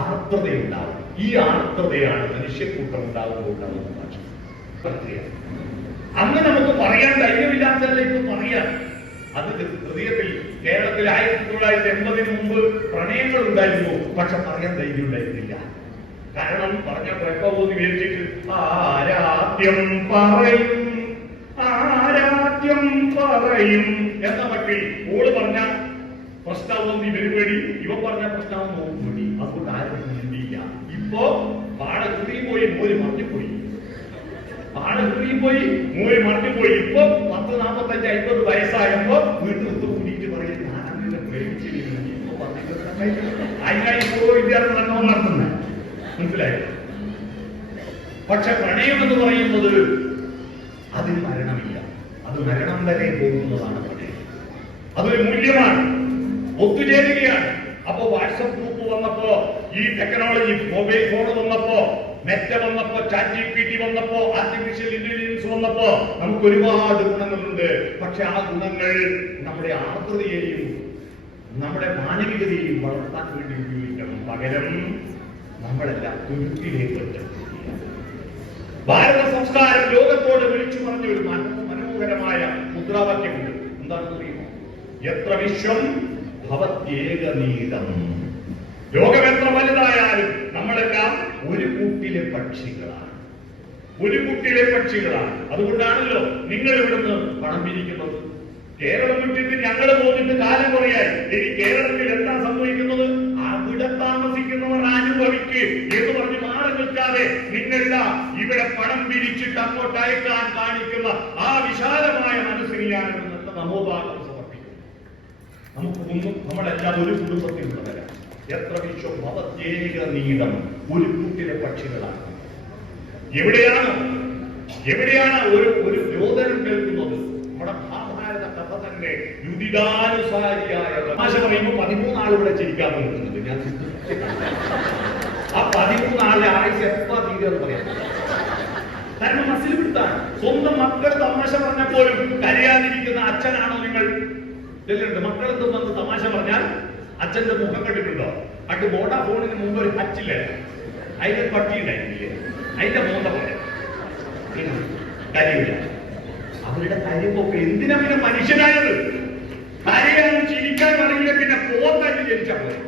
ആർദ്രതയുണ്ടാവും. ഈ ആർദ്രതയാണ് മനുഷ്യക്കൂട്ടം ഉണ്ടാകുമ്പോൾ ഉണ്ടാകുന്ന ഭാഷ. അന്ന് നമുക്ക് പറയാൻ ധൈര്യമില്ലാത്തതല്ല ഇപ്പൊ പറയാൻ. അത് ഹൃദയത്തിൽ കേരളത്തിൽ 1980 മുമ്പ് പ്രണയങ്ങൾ ഉണ്ടായിരുന്നു. പക്ഷെ പറയാൻ ധൈര്യം ഉണ്ടായിരുന്നില്ല. കാരണം പറഞ്ഞ കുഴപ്പമോന്ന് വിചാരിച്ചിട്ട് ആരാധ്യം പറയും ആരാധ്യം പറയും എന്ന മട്ടിൽ ഓള് പറഞ്ഞ പ്രശ്നവും ഇവര് പേടി, ഇവ പറഞ്ഞ പ്രശ്നവും നോക്കും പേടി. അതുകൊണ്ട് ആരും ചിന്തിയില്ല. ഇപ്പോ പാടകൃതിയിൽ പോയി മോര് മറിഞ്ഞുപോയി. പാടകൃതിയിൽ പോയി മോര് മറിഞ്ഞുപോയി. ഇപ്പൊ 10, 45, 50 വയസ്സായപ്പോ വീട്ടിൽ കൂടിയിട്ട് പറയും ഞാനങ്ങനെ പ്രേമിച്ചിരുന്നു. ഇപ്പൊ അതിനായി പൂർവ്വ വിദ്യാർത്ഥി നന്മ നടത്തുന്നത് മനസ്സിലായോ? പക്ഷെ പ്രണയം എന്ന് പറയുന്നത് അതിൽ മരണമില്ല. അത് മരണം വരെ പോകുന്നതാണ് പ്രണയം. അതൊരു മൂല്യമാണ്, ഒത്തുചേരുകയാണ്. അപ്പൊ വാട്സപ്പ് ഗ്രൂപ്പ് വന്നപ്പോ, ഈ ടെക്നോളജി മൊബൈൽ ഫോൺ വന്നപ്പോ, മെറ്റ വന്നപ്പോ, ചാറ്റ് GPT വന്നപ്പോ, ആർട്ടിഫിഷ്യൽ ഇന്റലിജൻസ് വന്നപ്പോ നമുക്ക് ഒരുപാട് ഗുണങ്ങളുണ്ട്. പക്ഷെ ആ ഗുണങ്ങൾ നമ്മുടെ ആർദ്രതയെയും നമ്മുടെ മാനവികതയെയും വളർത്താൻ വേണ്ടി ഉപയോഗിക്കണം. പകരം നമ്മളെല്ലാം തുരുത്തിലേക്ക് ഭാരത സംസ്കാരം ലോകത്തോട് വിളിച്ചു പറഞ്ഞ ഒരു മനോഹരമായ മുദ്രാവാക്യമുണ്ട്. എന്താണെന്ന് അറിയുമോ? എത്ര വിശ്വം ഭവത്യേകനീതം. ലോകം എത്ര വലുതായാലും നമ്മളെല്ലാം ഒരു കൂട്ടിലെ പക്ഷികളാണ്. ഒരു കൂട്ടിലെ പക്ഷികളാണ്. അതുകൊണ്ടാണല്ലോ നിങ്ങൾ ഇവിടുന്ന് പണം പിരിക്കുന്നത്. കേരളം വിട്ടിട്ട് ഞങ്ങൾ പോന്നിട്ട് കാലം കുറയായി. ഇനി കേരളത്തിൽ എന്താ സംഭവിക്കുന്നത്? അവിടെ താമസിക്കുന്നവർ അനുഭവിക്ക് എന്ന് പറഞ്ഞ് മാറി നിൽക്കാതെ നിങ്ങളെല്ലാ ഇവിടെ പണം പിരിച്ചിട്ട് അങ്ങോട്ട് അയക്കാൻ കാണിക്കുന്ന ആ വിശാലമായ മനസ്സിന് ഞാൻ ഇന്നത്തെ നമോഭാഗം സമർപ്പിക്കുന്നു. നമുക്കൊന്നും നമ്മളെല്ലാം ഒരു കുടുംബത്തിലുള്ളവരാണ്. എത്ര വിശ്വം ഭവത്യേകനീതം. ഒരു കൂട്ടിലെ പക്ഷികളാണ്. എവിടെയാണ് ഒരു രോദനം കേൾക്കുന്നത്? നമ്മുടെ മഹാഭാരത കഥ തന്നെ യുധിതാനുസാരിയായ തമാശ പറയുമ്പോൾ 13 ആളുകളെ ചിരിക്കാൻ പറ്റുന്നുണ്ട്. ഞാൻ ആ 13 ആളുടെ ആയുസ് എത്ര തീരെന്ന് പറയാം. കാരണം മസിൽ വിട്ടാണ്. സ്വന്തം മക്കൾ തമാശ പറഞ്ഞപ്പോലും കരയാതിരിക്കുന്ന അച്ഛനാണോ നിങ്ങൾ? ഇല്ലുണ്ട്. മക്കളെന്ത് വന്ന് തമാശ പറഞ്ഞാൽ അച്ഛന്റെ മുഖം കണ്ടിട്ടുണ്ടോ? പണ്ട് വോഡാഫോണിന് മുമ്പ് ഒരു ഹച്ചില്ലേ, അതിന്റെ പട്ടി ഉണ്ടായിരുന്നില്ലേ, അതിന്റെ മോന്ത പോലെ കാര്യമില്ല. അവരുടെ കാര്യമൊക്കെ എന്തിനാ പിന്നെ മനുഷ്യനായത്? കരയാൻ ചിരിക്കാൻ അറിയില്ല. പിന്നെ പോത്തായിട്ട് ജനിച്ചാ പോലെ.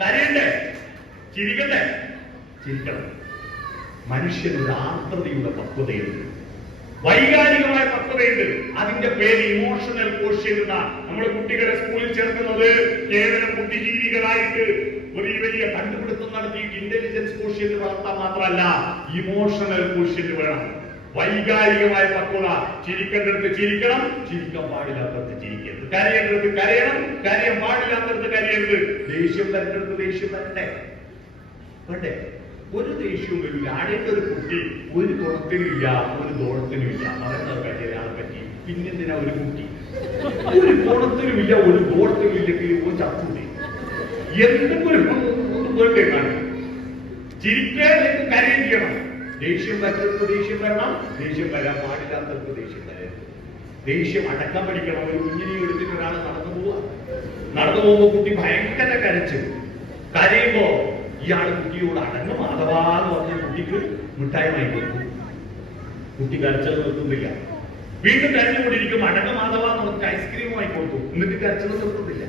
കരയണ്ടേ? ചിരിക്കണ്ടേ? ചിരിക്കണം. മനുഷ്യനൊരു ആർദ്രതയുടെ പക്വതയുണ്ട്, വൈകാരികമായ പക്വതയുണ്ട്. അതിന്റെ പേര് ഇമോഷണൽ കോഷ്യന്റ് എന്നാണ്. നമ്മൾ കുട്ടികളെ സ്കൂളിൽ ചേർക്കുന്നത് കേവലം ബുദ്ധിജീവികളായിട്ട് വലിയ കണ്ടുപിടുത്തം നടത്തിയിട്ട് ഇന്റലിജൻസ് കോഷ്യന്റ് വളർത്താൻ മാത്രമല്ല, ഇമോഷണൽ കോഷ്യന്റ് വേണം. വൈകാരികമായ പക്വത. ചിരിക്കേണ്ടടുത്ത് ചിരിക്കണം, ചിരിക്കാൻ പാടില്ലാത്തടത്ത് ചിരിക്കരുത്. കരയേണ്ടടുത്ത് കരയണം, കരയാൻ പാടില്ലാത്തടത്ത് കരയരുത്. ദേഷ്യം വരേണ്ടടുത്ത് ദേഷ്യം വരണ്ടേ? വേണ്ടേ? ഒരു ദേഷ്യവും വരില്ല. ആടേണ്ട ഒരു കുട്ടി ഒരു ഗുണത്തിനും ഇല്ല, ഒരു ദോഷത്തിനും ഇല്ല. പറയുന്നത് കഴിയാതെ പറ്റി പിന്നെന്തിനാ ഒരു കുട്ടി? ഒരു ഗുണത്തിനും ഇല്ല, ഒരു ദോഷത്തിനും ഇല്ലെങ്കിൽ ഒരു ചത്തുണ്ടി എന്തെങ്കിലും ഒന്ന് വേണ്ടേ കാണിക്കും. ചിരിക്കാതിലേക്ക് കരയിക്കണം. ദേഷ്യം വരരുത് ദേഷ്യം വരണം, ദേഷ്യം വരാൻ പാടില്ലാത്തവർക്ക് ദേഷ്യം വരരുത്. ദേഷ്യം അടക്കാൻ പഠിക്കണം. ഒരു കുഞ്ഞിനെ എടുത്തിട്ട് ഒരാൾ നടന്നു പോകുമ്പോ കുട്ടി ഭയങ്കര കരച്ച് കരയുമ്പോ ഇയാൾ കുട്ടിയോട് അടങ്ങ് മാധവാന്ന് പറഞ്ഞ കുട്ടിക്ക് മിഠായി വാങ്ങി കൊടുത്തു. കുട്ടി കരച്ചത് നിർത്തുന്നില്ല. വീണ്ടും കരഞ്ഞുകൊണ്ടിരിക്കും. അടങ്ങ് മാധവാന്ന് പറഞ്ഞിട്ട് ഐസ്ക്രീം വാങ്ങി കൊടുത്തു. എന്നിട്ട് കരച്ചത് നിർത്തുന്നില്ല.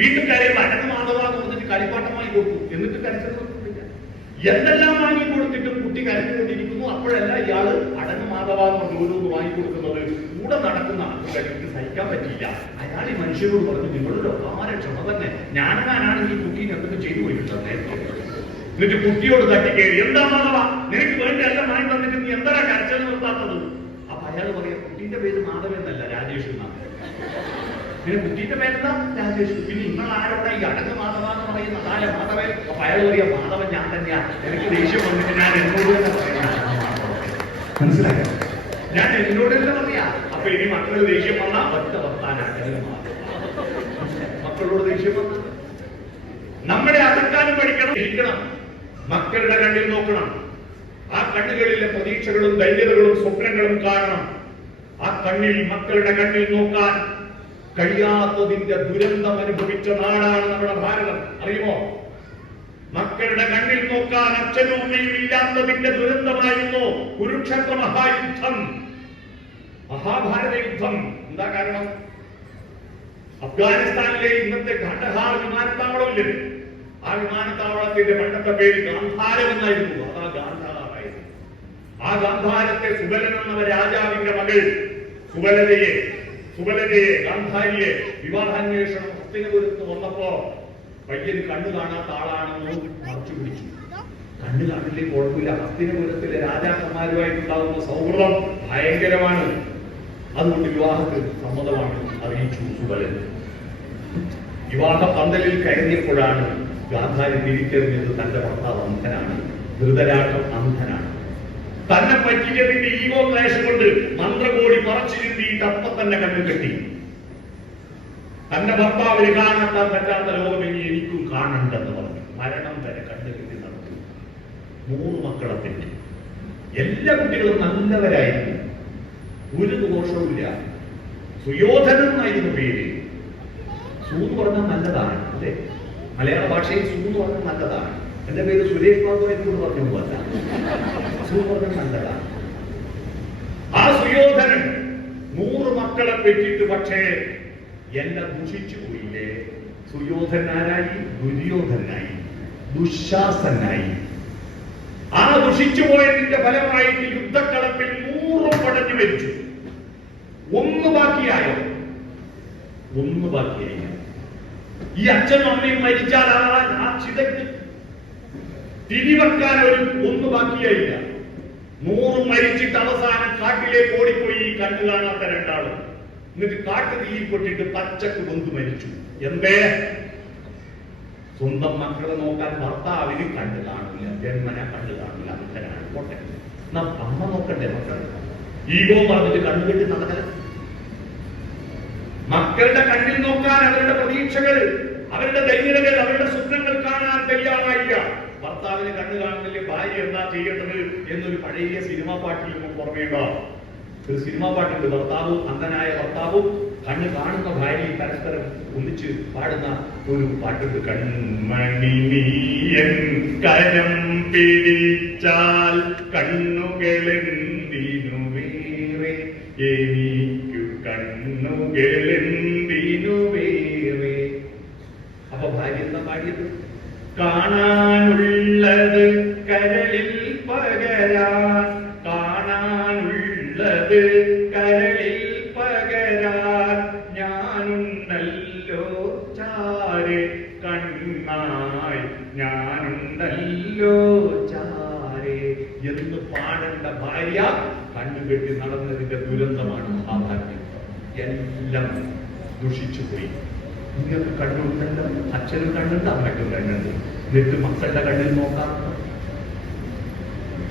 വീണ്ടും കരയുമ്പോൾ അടങ്ങ് മാധവാന്ന് പറഞ്ഞിട്ട് കളിപ്പാട്ടം വാങ്ങി കൊടുത്തു. എന്നിട്ട് കരച്ചത് നിർത്തുന്നില്ല. എന്തെല്ലാം വാങ്ങി കൊടുത്തിട്ടും കുട്ടി കരഞ്ഞുകൊണ്ടിരിക്കുന്നു. അപ്പോഴല്ല ഇയാള് അടങ്ങ് മാധവാന്ന് പറഞ്ഞ് ഓരോന്ന് വാങ്ങിക്കൊടുക്കുന്നത്. കൂടെ നടക്കുന്ന ആൾക്കാർക്ക് സഹിക്കാൻ പറ്റിയില്ല. അയാൾ ഈ മനുഷ്യരോട് പറഞ്ഞു, നിങ്ങളുടെ അപാര ക്ഷമ തന്നെ, ഞാനാണെങ്കിൽ കുട്ടീനെ എന്തൊക്കെ ചെയ്തു പോയിട്ടുണ്ട്. എന്നിട്ട് കുട്ടിയോട് തട്ടിക്കേറി, എന്താ മാധവ നിനക്ക് വേണ്ടി എല്ലാം വാങ്ങി തന്നിട്ട് നീ എന്താ കരച്ചൽ നിർത്താത്തത്? അപ്പൊ അയാൾ പറയാം, കുട്ടീന്റെ പേര് മാധവ എന്നല്ല, രാജേഷ് എന്നാണ്. പിന്നെ കുട്ടീന്റെ പേരെന്താ? രാജേഷ്. പിന്നെ നിങ്ങൾ ആരോടാ ഈ അടങ്ങ് മാധവ എന്ന് പറയുന്ന അതായ മാധവൻ? അപ്പൊ അയാൾ പറയാം, മാധവൻ ഞാൻ തന്നെയാ. എനിക്ക് ദേഷ്യം വന്നിട്ട് ഞാൻ എന്നോട് തന്നെ പറയാം. മനസ്സിലായോ? ഞാൻ എന്നോട് തന്നെ പറയാ. അപ്പൊ ഇനി മക്കളോട് ദേഷ്യം വന്നാൽ ഒറ്റ വർത്താനാണ്. മക്കളോട് ദേഷ്യം വന്ന നമ്മളെ അടക്കാനും പഠിക്കണം, ഇരിക്കണം. മക്കളുടെ കണ്ണിൽ നോക്കണം. ആ കണ്ണുകളിലെ പ്രതീക്ഷകളും ധൈര്യതകളും സ്വപ്നങ്ങളും കാണണം. ആ കണ്ണിൽ മക്കളുടെ കണ്ണിൽ നോക്കാൻ കഴിയാത്തതിന്റെ ദുരന്തം അനുഭവിച്ച നാടാണ് നമ്മുടെ ഭാരതം. അറിയുമോ? മക്കളുടെ കണ്ണിൽ നോക്കാൻ അച്ഛനും അമ്മയും ഇല്ലാത്തതിന്റെ ദുരന്തമായിരുന്നു കുരുക്ഷേത്ര മഹായുദ്ധം, മഹാഭാരത യുദ്ധം. എന്താ കാരണം? അഫ്ഗാനിസ്ഥാനിലെ ഇന്നത്തെ ഖണ്ഡഹാർ വിമാനത്താവളമില്ലേ, ആ വിമാനത്താവളത്തിന്റെ പണ്ടത്തെ പേര് ഗാന്ധാരം എന്നായിരുന്നു. അതാ ഗാന്ധാറായിരുന്നു. ആ ഗാന്ധാരത്തെ സുബലൻ എന്ന രാജാവിന്റെ മകൾ സുബലജയെ ഗാന്ധാരിയെ വിവാഹാന്വേഷണം ഹസ്തിനപുരത്ത് വന്നപ്പോ പയ്യന് കണ്ണു കാണാത്ത ആളാണെന്ന് മറച്ചു പിടിച്ചു. കണ്ണു കാണില്ലേ കുഴപ്പമില്ല, ഹസ്തിനപുരത്തിലെ രാജാക്കന്മാരുമായിട്ടുണ്ടാകുന്ന സൗഹൃദം ഭയങ്കരമാണ്, അതുകൊണ്ട് വിവാഹത്തിന് സമ്മതമാണ് അറിയിച്ചു സുബലൻ. വിവാഹ പന്തലിൽ കയറിയപ്പോഴാണ് ഗാന്ധാരി തിരിച്ചറിഞ്ഞത് തന്റെ ഭർത്താവ് അന്ധനാണ്, ധൃതരാഷ്ട്രം അന്ധനാണ്. തന്നെ പറ്റിയതിന്റെ ഈഗോ ക്ലേശം കൊണ്ട് മന്ത്രകോടി പറച്ചിരുത്തിയിട്ട് അപ്പൊ തന്നെ കണ്ണു കെട്ടി. തന്റെ ഭർത്താവിന് കാണാത്ത പറ്റാത്ത ലോകം ഇനി എനിക്കും കാണണ്ടെന്ന് പറഞ്ഞു. മരണം വരെ കണ്ണു കെട്ടി നടത്തി. 3 മക്കളെ തെറ്റി. എല്ലാ കുട്ടികളും നല്ലവരായിരുന്നു, ഒരു ദോഷവുമില്ല. സുയോധനൻ എന്നായിരുന്നു പേര്. സൂന്ന് പറഞ്ഞാൽ നല്ലതാണ് അല്ലെ? മലയാള ഭാഷയിൽ സൂന്ന് പറഞ്ഞാൽ നല്ലതാണ്. എന്റെ പേര് സുരേഷ് ബാബു എന്നോട് പറഞ്ഞു പോകല്ല. സൂന്ന് പറഞ്ഞാൽ നല്ലതാണ്. ആ സുയോധനൻ 100 മക്കളെ പെറ്റിട്ട് പക്ഷേ എല്ലാം ദുഷിച്ചു പോയില്ലേ. സുയോധനായി, ദുര്യോധനായി, ദുശാസനായി. ആ ദുഷിച്ചു പോയതിന്റെ ഫലമായിട്ട് യുദ്ധക്കളത്തിൽ 100 പടഞ്ഞു മരിച്ചു. ഒന്ന് ബാക്കിയായോ? ഒന്ന് ബാക്കിയായി. ഈ അച്ഛനും അമ്മയും മരിച്ചാൽ ആ ചിതയ്ക്ക് തിരിവെക്കാൻ ഒന്ന് ബാക്കിയായില്ല. 100 മരിച്ചിട്ട് അവസാനം കാട്ടിലേക്ക് ഓടിപ്പോയി ഈ കണ്ണു കാണാത്ത 2 ആളും. എന്നിട്ട് കാട്ടു തീയിൽ പൊട്ടിട്ട് പച്ചക്ക് കൊന്നു മരിച്ചു. എന്തേ? സ്വന്തം മക്കളെ നോക്കാൻ ഭർത്താവിന് കണ്ടു കാണില്ല, ജന്മന കണ്ടു കാണില്ല, അന്ധനാണ്. പോട്ടെ, അമ്മ നോക്കണ്ടേ മക്കളെ? ഈഗോ പറഞ്ഞിട്ട് കണ്ണുകെട്ടി നടക്കല. മക്കളുടെ കണ്ണിൽ നോക്കാൻ അവരുടെ പ്രതീക്ഷകൾ, അവരുടെ ധൈര്യതകൾ, അവരുടെ സ്വപ്നങ്ങൾ കാണാൻ തയ്യാറായില്ല. ഭർത്താവിന് കണ്ണു കാണുന്നില്ല, ഭാര്യ എന്താ ചെയ്യേണ്ടത് എന്നൊരു പഴയ സിനിമാ പാട്ടിൽ പുറമേണ്ടോ ഒരു സിനിമാ പാട്ടുണ്ട്. ഭർത്താവും അന്ധനായ ഭർത്താവും കണ്ണ് കാണുന്ന ഭാര്യയും പരസ്പരം ഒന്നിച്ച് പാടുന്ന ഒരു പാട്ടുണ്ട്. കൺമണി നീയൻ കരം പിടിച്ചാൽ കണ്ണുകളെന്തിനു വേറെ, എനിക്കു കണ്ണുകളെന്തിനു വേറെ. അപ്പൊ ഭാര്യ എന്താ പാടിയത്? കാണാനുള്ളത് കരളിൽ പകരാൻ, കാണാനുള്ളത് കരളിൽ പകരാൻ, ഞാനുണ്ടല്ലോ ചാരെ കണ്ണായി, ഞാനുണ്ടല്ലോ ചാരെ എന്ന് പാടേണ്ട ഭാര്യ കണ്ണുകെട്ടി നടന്നതിന്റെ ദുരന്തമാണ് മഹാഭാരതം. എല്ലാം ദുഷിച്ചുപോയി. നിങ്ങൾക്ക് കണ്ണുണ്ടല്ലോ, അച്ഛനും കണ്ണുണ്ട്, അമ്മയ്ക്കും കണ്ണുണ്ട്. എന്നിട്ട് മക്കളുടെ കണ്ണിൽ നോക്കാറുണ്ട്.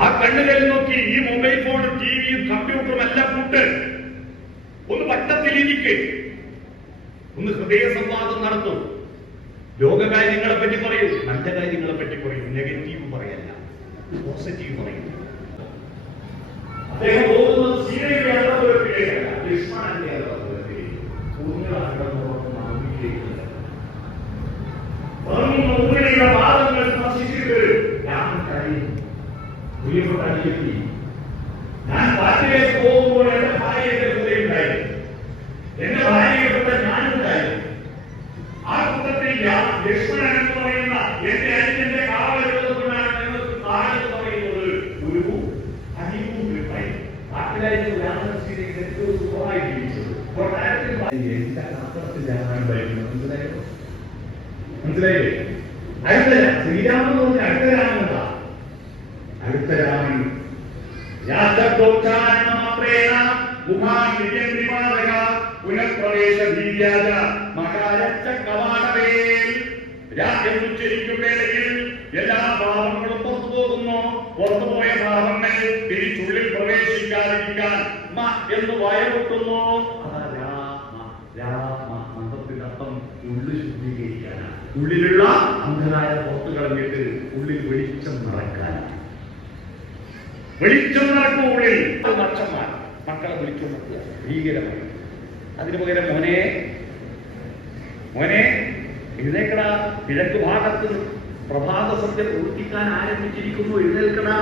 ആ കണ്ണുകളിൽ നോക്കി ഈ മൊബൈൽ ഫോണും ടിവിയും കമ്പ്യൂട്ടറും എല്ലാം കൂട്ട് ഒന്ന് വട്ടത്തിലിരിക്കെ, ഒന്ന് ഹൃദയ സംവാദം നടത്തും. ലോകകാര്യങ്ങളെ പറ്റി പറയൂ, നല്ല കാര്യങ്ങളെ പറ്റി പറയൂ. നെഗറ്റീവ് പറയല്ല, പോസിറ്റീവ് പറയൂ. അദ്ദേഹം പോകുന്നത് സീതയുടെ അന്തപുരത്തിലേക്കല്ല, ലക്ഷ്മണന്റെ അന്തപുരത്തിലേക്ക്. ഉള്ളിയുടെ വാദങ്ങൾ സ്പർശിച്ചിട്ട് രാമൻ കഴിയും. പ്രിയപ്പെട്ട അനിയത്തി, ഞാൻ പാട്ടിലേക്ക് പോകുമ്പോൾ എന്റെ ഭാര്യയുടെ ഹൃദയമുണ്ടായി, എന്റെ ഭാര്യയുടെ ഞാനുണ്ടായി. ആ കൂട്ടത്തിൽ ലക്ഷ്മണൻ എന്ന് പറയുന്ന എന്റെ അച്ഛന്റെ കാവലുള്ളതുകൊണ്ടാണ് ഞങ്ങൾക്ക് കാലെന്ന് പറയുന്നത് ഒരു അനിയൂരുമായി നാട്ടിലായിരുന്നു. രാമൻ സീതയിൽ ഏറ്റവും സുഖമായി ജീവിച്ചത് എന്റെ അർത്ഥത്തിൽ രാമായണം പറയുന്നത് മനസ്സിലായോ? മനസ്സിലായില്ലേ? അടുത്ത ശ്രീരാമൻ എന്ന് പറഞ്ഞ അടുത്ത രാമൻ എന്താ? അടുത്ത രാമൻ രാജ്യം ഉച്ചരിക്കും വേളയിൽ എല്ലാ ഭാവങ്ങളും പുറത്തു പോകുന്നു. പുറത്തുപോയ ഭാവങ്ങൾ തിരിച്ചുള്ളിൽ പ്രവേശിക്കാതിരിക്കാൻ എന്ന് വയറൊട്ടുന്നു. മന്ത്രത്തിന്റെ അർത്ഥം ഉള്ളിൽ ശുദ്ധീകരിക്കാനാണ്. ഉള്ളിലുള്ള അന്ധകാര പുറത്തു കളഞ്ഞിട്ട് ഉള്ളിൽ വെളിച്ചം നിറക്കാനാണ്. വെളിച്ചം നടക്കും ഉള്ളിൽ. മച്ചന്മാർ മക്കളെ വിളിച്ചു നടക്കുക ഭീകരമായി. അതിനു പകരം മോനെ മോനെ എഴുന്നേക്കടാ, കിഴക്ക് ഭാഗത്ത് പ്രഭാത സന്ധ്യ പ്രവർത്തിക്കാൻ ആരംഭിച്ചിരിക്കുന്നു, എഴുന്നേൽക്കടാ.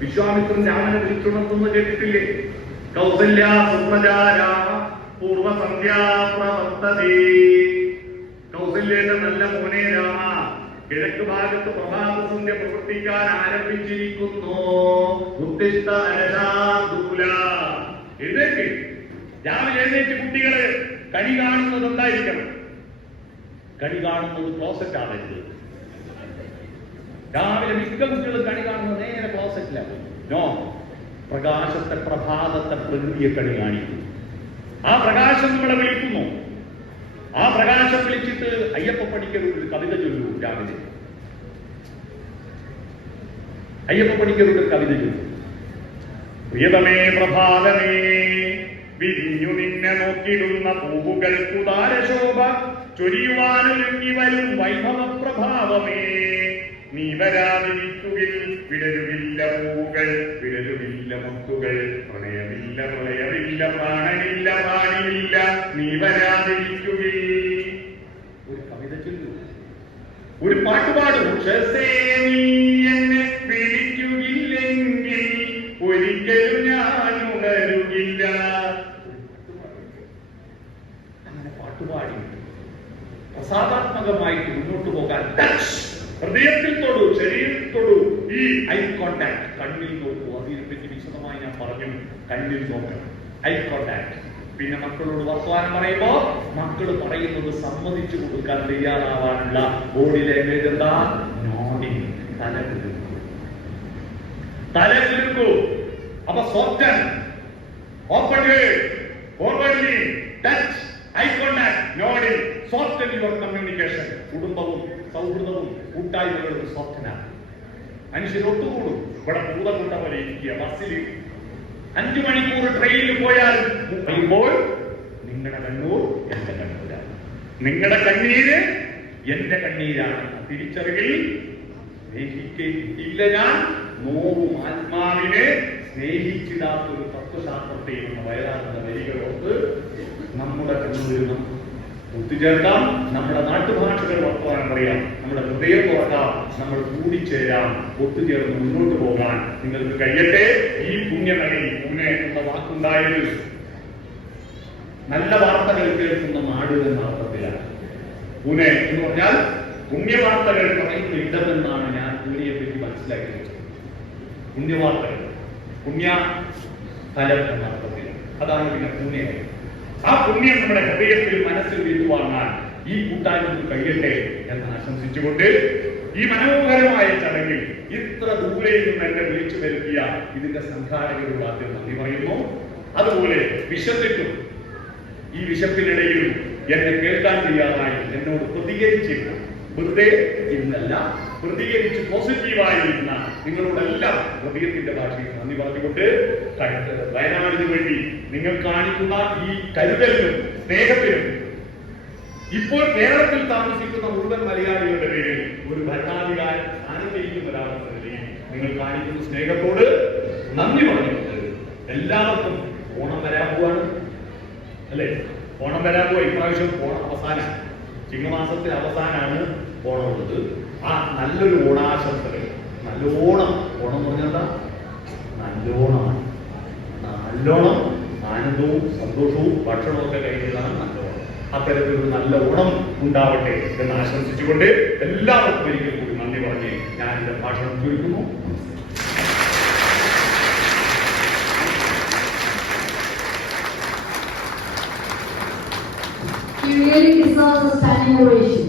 വിശ്വാമിത്രൻ രാമനെ വിളിച്ചുണർത്തുന്നു കേട്ടിട്ടില്ലേ? കൗസല്യ സുപ്രജാ പൂർവസന്ധ്യാ പ്രവർത്തതേ. കൗസല്യയുടെ നല്ല മോനെ രാമ, കിഴക്ക് ഭാഗത്ത് പ്രഭാത സന്ധ്യ പ്രവർത്തിക്കാൻ ആരംഭിച്ചിരിക്കുന്നു. ഉദ്ദിഷ്ട അനശാദൂല. എഴുന്നേക്ക്. രാവിലെ എഴുന്നേറ്റ് കുട്ടികള് കണി കാണുന്നത് എന്തായിരിക്കണം? കണി കാണുന്നത് ക്ലോസറ്റ് ആവരുത്. രാവിലെ മിക്ക കുട്ടികളും കണി കാണുന്നത് നേരെ ക്ലോസറ്റിലാണ്. നോ, പ്രകാശത്തെ, പ്രഭാതത്തെ, പ്രകൃതിയെ കണി കാണിക്കുന്നു. ആ പ്രകാശം നമ്മളെ വിളിക്കുന്നു. ആ പ്രകാശം വിളിച്ചിട്ട് അയ്യപ്പ പണിക്കർ ഒരു കവിത ചൊല്ലൂ. രാവിലെ അയ്യപ്പ പണിക്കർ ഒരു കവിത ചൊല്ലൂ. പ്രിയതമേ പ്രഭാതമേ, വിരിഞ്ഞു നിന്നെ നോക്കിടുന്ന പൂവുകൾക്കു താരശോഭ ചൊരിയുവാനൊരുങ്ങി വരും വൈഭവ പ്രഭാവമേ. നീ വരാതിരിക്കുകിൽ വിടരുകില്ല പൂവുകൾ, വിടരുകില്ല മുത്തുകൾ, പ്രണയമില്ല പ്രളയമില്ല, പ്രാണനില്ല പ്രാണിയില്ല, നീ വരാതിരിക്കുകിൽ. ഒരു കവിത ചൊല്ലൂ, ഒരു പാട്ട് പാടും. നീ എന്നെ വിളിക്കുകില്ലെങ്കിൽ ഒരിക്കലും ഞാൻ ഉണരുകില്ല. അങ്ങനെ പാട്ടുപാടി പ്രസാദാത്മകമായിട്ട് മുന്നോട്ട് പോകാൻ ഹൃദയത്തിൽ തൊടു, ശരീരത്തിൽ തൊടു. ഈ ഐ കോണ്ടാക്ട്, കണ്ണിൽ നോക്കൂ. അതിനെപ്പറ്റി വിശദമായി ഞാൻ പറഞ്ഞു. കണ്ണിൽ നോക്കണം, ഐ കോണ്ടാക്ട്. പിന്നെ മക്കളോട് വർത്തമാനം പറയുമ്പോ മക്കൾ പറയുന്നത് സമ്മതിച്ചു കൊടുക്കാൻ തയ്യാറാവാനുള്ള ബോഡി ലാംഗ്വേജ് എന്താ? നോഡിങ്, തല കുലുക്കൂ. അപ്പൊ soften, open forwardly, touch, eye contact, nodding, soften your communication. കുടുംബവും സൗഹൃദവും കൂട്ടായ്മകളും സോഫ്റ്റനാണ്. മനുഷ്യർ ഒത്തുകൂടും. ഇവിടെ ഭൂതകൂട്ട പോലെ ഇരിക്കുക. ബസ്സിൽ 5 മണിക്കൂർ ട്രെയിനിൽ പോയാൽ പറയുമ്പോൾ നിങ്ങളുടെ കണ്ണൂർ എന്റെ കണ്ണൂരാണ്, നിങ്ങളുടെ കണ്ണീര് എന്റെ കണ്ണീരാണ്. തിരിച്ചറിവിൽ സ്നേഹിക്കില്ല ഞാൻ, നോവും ആത്മാവിനെ സ്നേഹിച്ചിടാത്തൊരു തത്വശാസ്ത്രത്തെയും എന്ന വയലാറുന്ന വരികളോട് നമ്മുടെ കണ്ണൂരിനും ഒത്തുചേർക്കാം. നമ്മുടെ നാട്ടുഭാഷകൾ വർത്തമാനം പറയാം, നമ്മുടെ ഹൃദയം തുറക്കാം, നമ്മൾ കൂടിച്ചേരാം, ഒത്തുചേർന്ന് മുന്നോട്ട് പോകാൻ നിങ്ങൾക്ക് കഴിയട്ടെ. ഈ പുണ്യമണി, പുണ്യ എന്ന വാക്കുണ്ടായത് നല്ല വാർത്തകൾ കേൾക്കുന്ന നാട് എന്ന അർത്ഥത്തിലാണ്. പുനെ എന്ന് പറഞ്ഞാൽ പുണ്യവാർത്തകൾ പറയുന്ന ഇടമെന്നാണ് ഞാൻ പുണ്യയെ പറ്റി മനസ്സിലാക്കിയത്. പുണ്യവാർത്തകൾ, പുണ്യ സ്ഥലം എന്ന അർത്ഥത്തിൽ, അതാണ് പിന്നെ പുണ്യം. ആ പുണ്യം നമ്മുടെ ഹൃദയത്തിൽ മനസ്സിൽ വിട്ടുവാങ്ങാൻ ഈ കൂട്ടായ്മ കഴിയട്ടെ എന്ന് ആശംസിച്ചുകൊണ്ട് ഈ മനോഹരമായ ചടങ്ങിൽ ഇത്ര ദൂരെ നിന്ന് എന്നെ വിളിച്ചു വരുത്തിയ ഇതിന്റെ സംഘാടകരോട് ആദ്യം നന്ദി പറയുന്നു. അതുപോലെ വിശന്നിട്ടും ഈ വിശപ്പിനിടയിലും എന്നെ കേൾക്കാൻ കഴിയാതായി എന്നോട് പ്രതികരിച്ചിരുന്നു. വെറുതെ ഇന്നല്ല, പ്രതികരിച്ച് പോസിറ്റീവായിരുന്ന നിങ്ങളോടെല്ലാം ഹൃദയത്തിന്റെ ഭാഷയിൽ നന്ദി പറഞ്ഞുകൊണ്ട് വയനാടിന് വേണ്ടി നിങ്ങൾ കാണിക്കുന്ന ഈ കരുതലിനും സ്നേഹത്തിനും ഇപ്പോൾ കേരളത്തിൽ താമസിക്കുന്ന മുഴുവൻ മലയാളികളുടെ പേരിൽ ഒരു ഭരണാധികാരി സ്ഥാനത്തേക്കും വരാമെന്ന നിലയിൽ നിങ്ങൾ കാണിക്കുന്ന സ്നേഹത്തോട് നന്ദി പറഞ്ഞുകൊണ്ട് എല്ലാവർക്കും ഓണം വരാൻ പോവാണ് അല്ലെ? ഓണം വരാൻ പോവാ. ഇപ്രാവശ്യം ഓണം അവസാനം, ചിങ്ങമാസത്തിൽ അവസാനാണ് ഓണമുള്ളത്. ആ നല്ലൊരു ഓണാശംസകൾ. നല്ലോണം ഓണം എന്ന് പറഞ്ഞാൽ എന്താ? നല്ലോണമാണ്. നല്ലോണം ആനന്ദവും സന്തോഷവും ഭക്ഷണവും ഒക്കെ കഴിഞ്ഞതാണ് നല്ലോണം. അത്തരത്തിലൊരു നല്ല ഓണം ഉണ്ടാവട്ടെ എന്ന് ആശംസിച്ചുകൊണ്ട് എല്ലാവർക്കും ഒരിക്കൽ കൂടി നന്ദി പറഞ്ഞ് ഞാൻ എന്റെ ഭാഷണം ചുരുക്കുന്നു. He really deserves a standing ovation.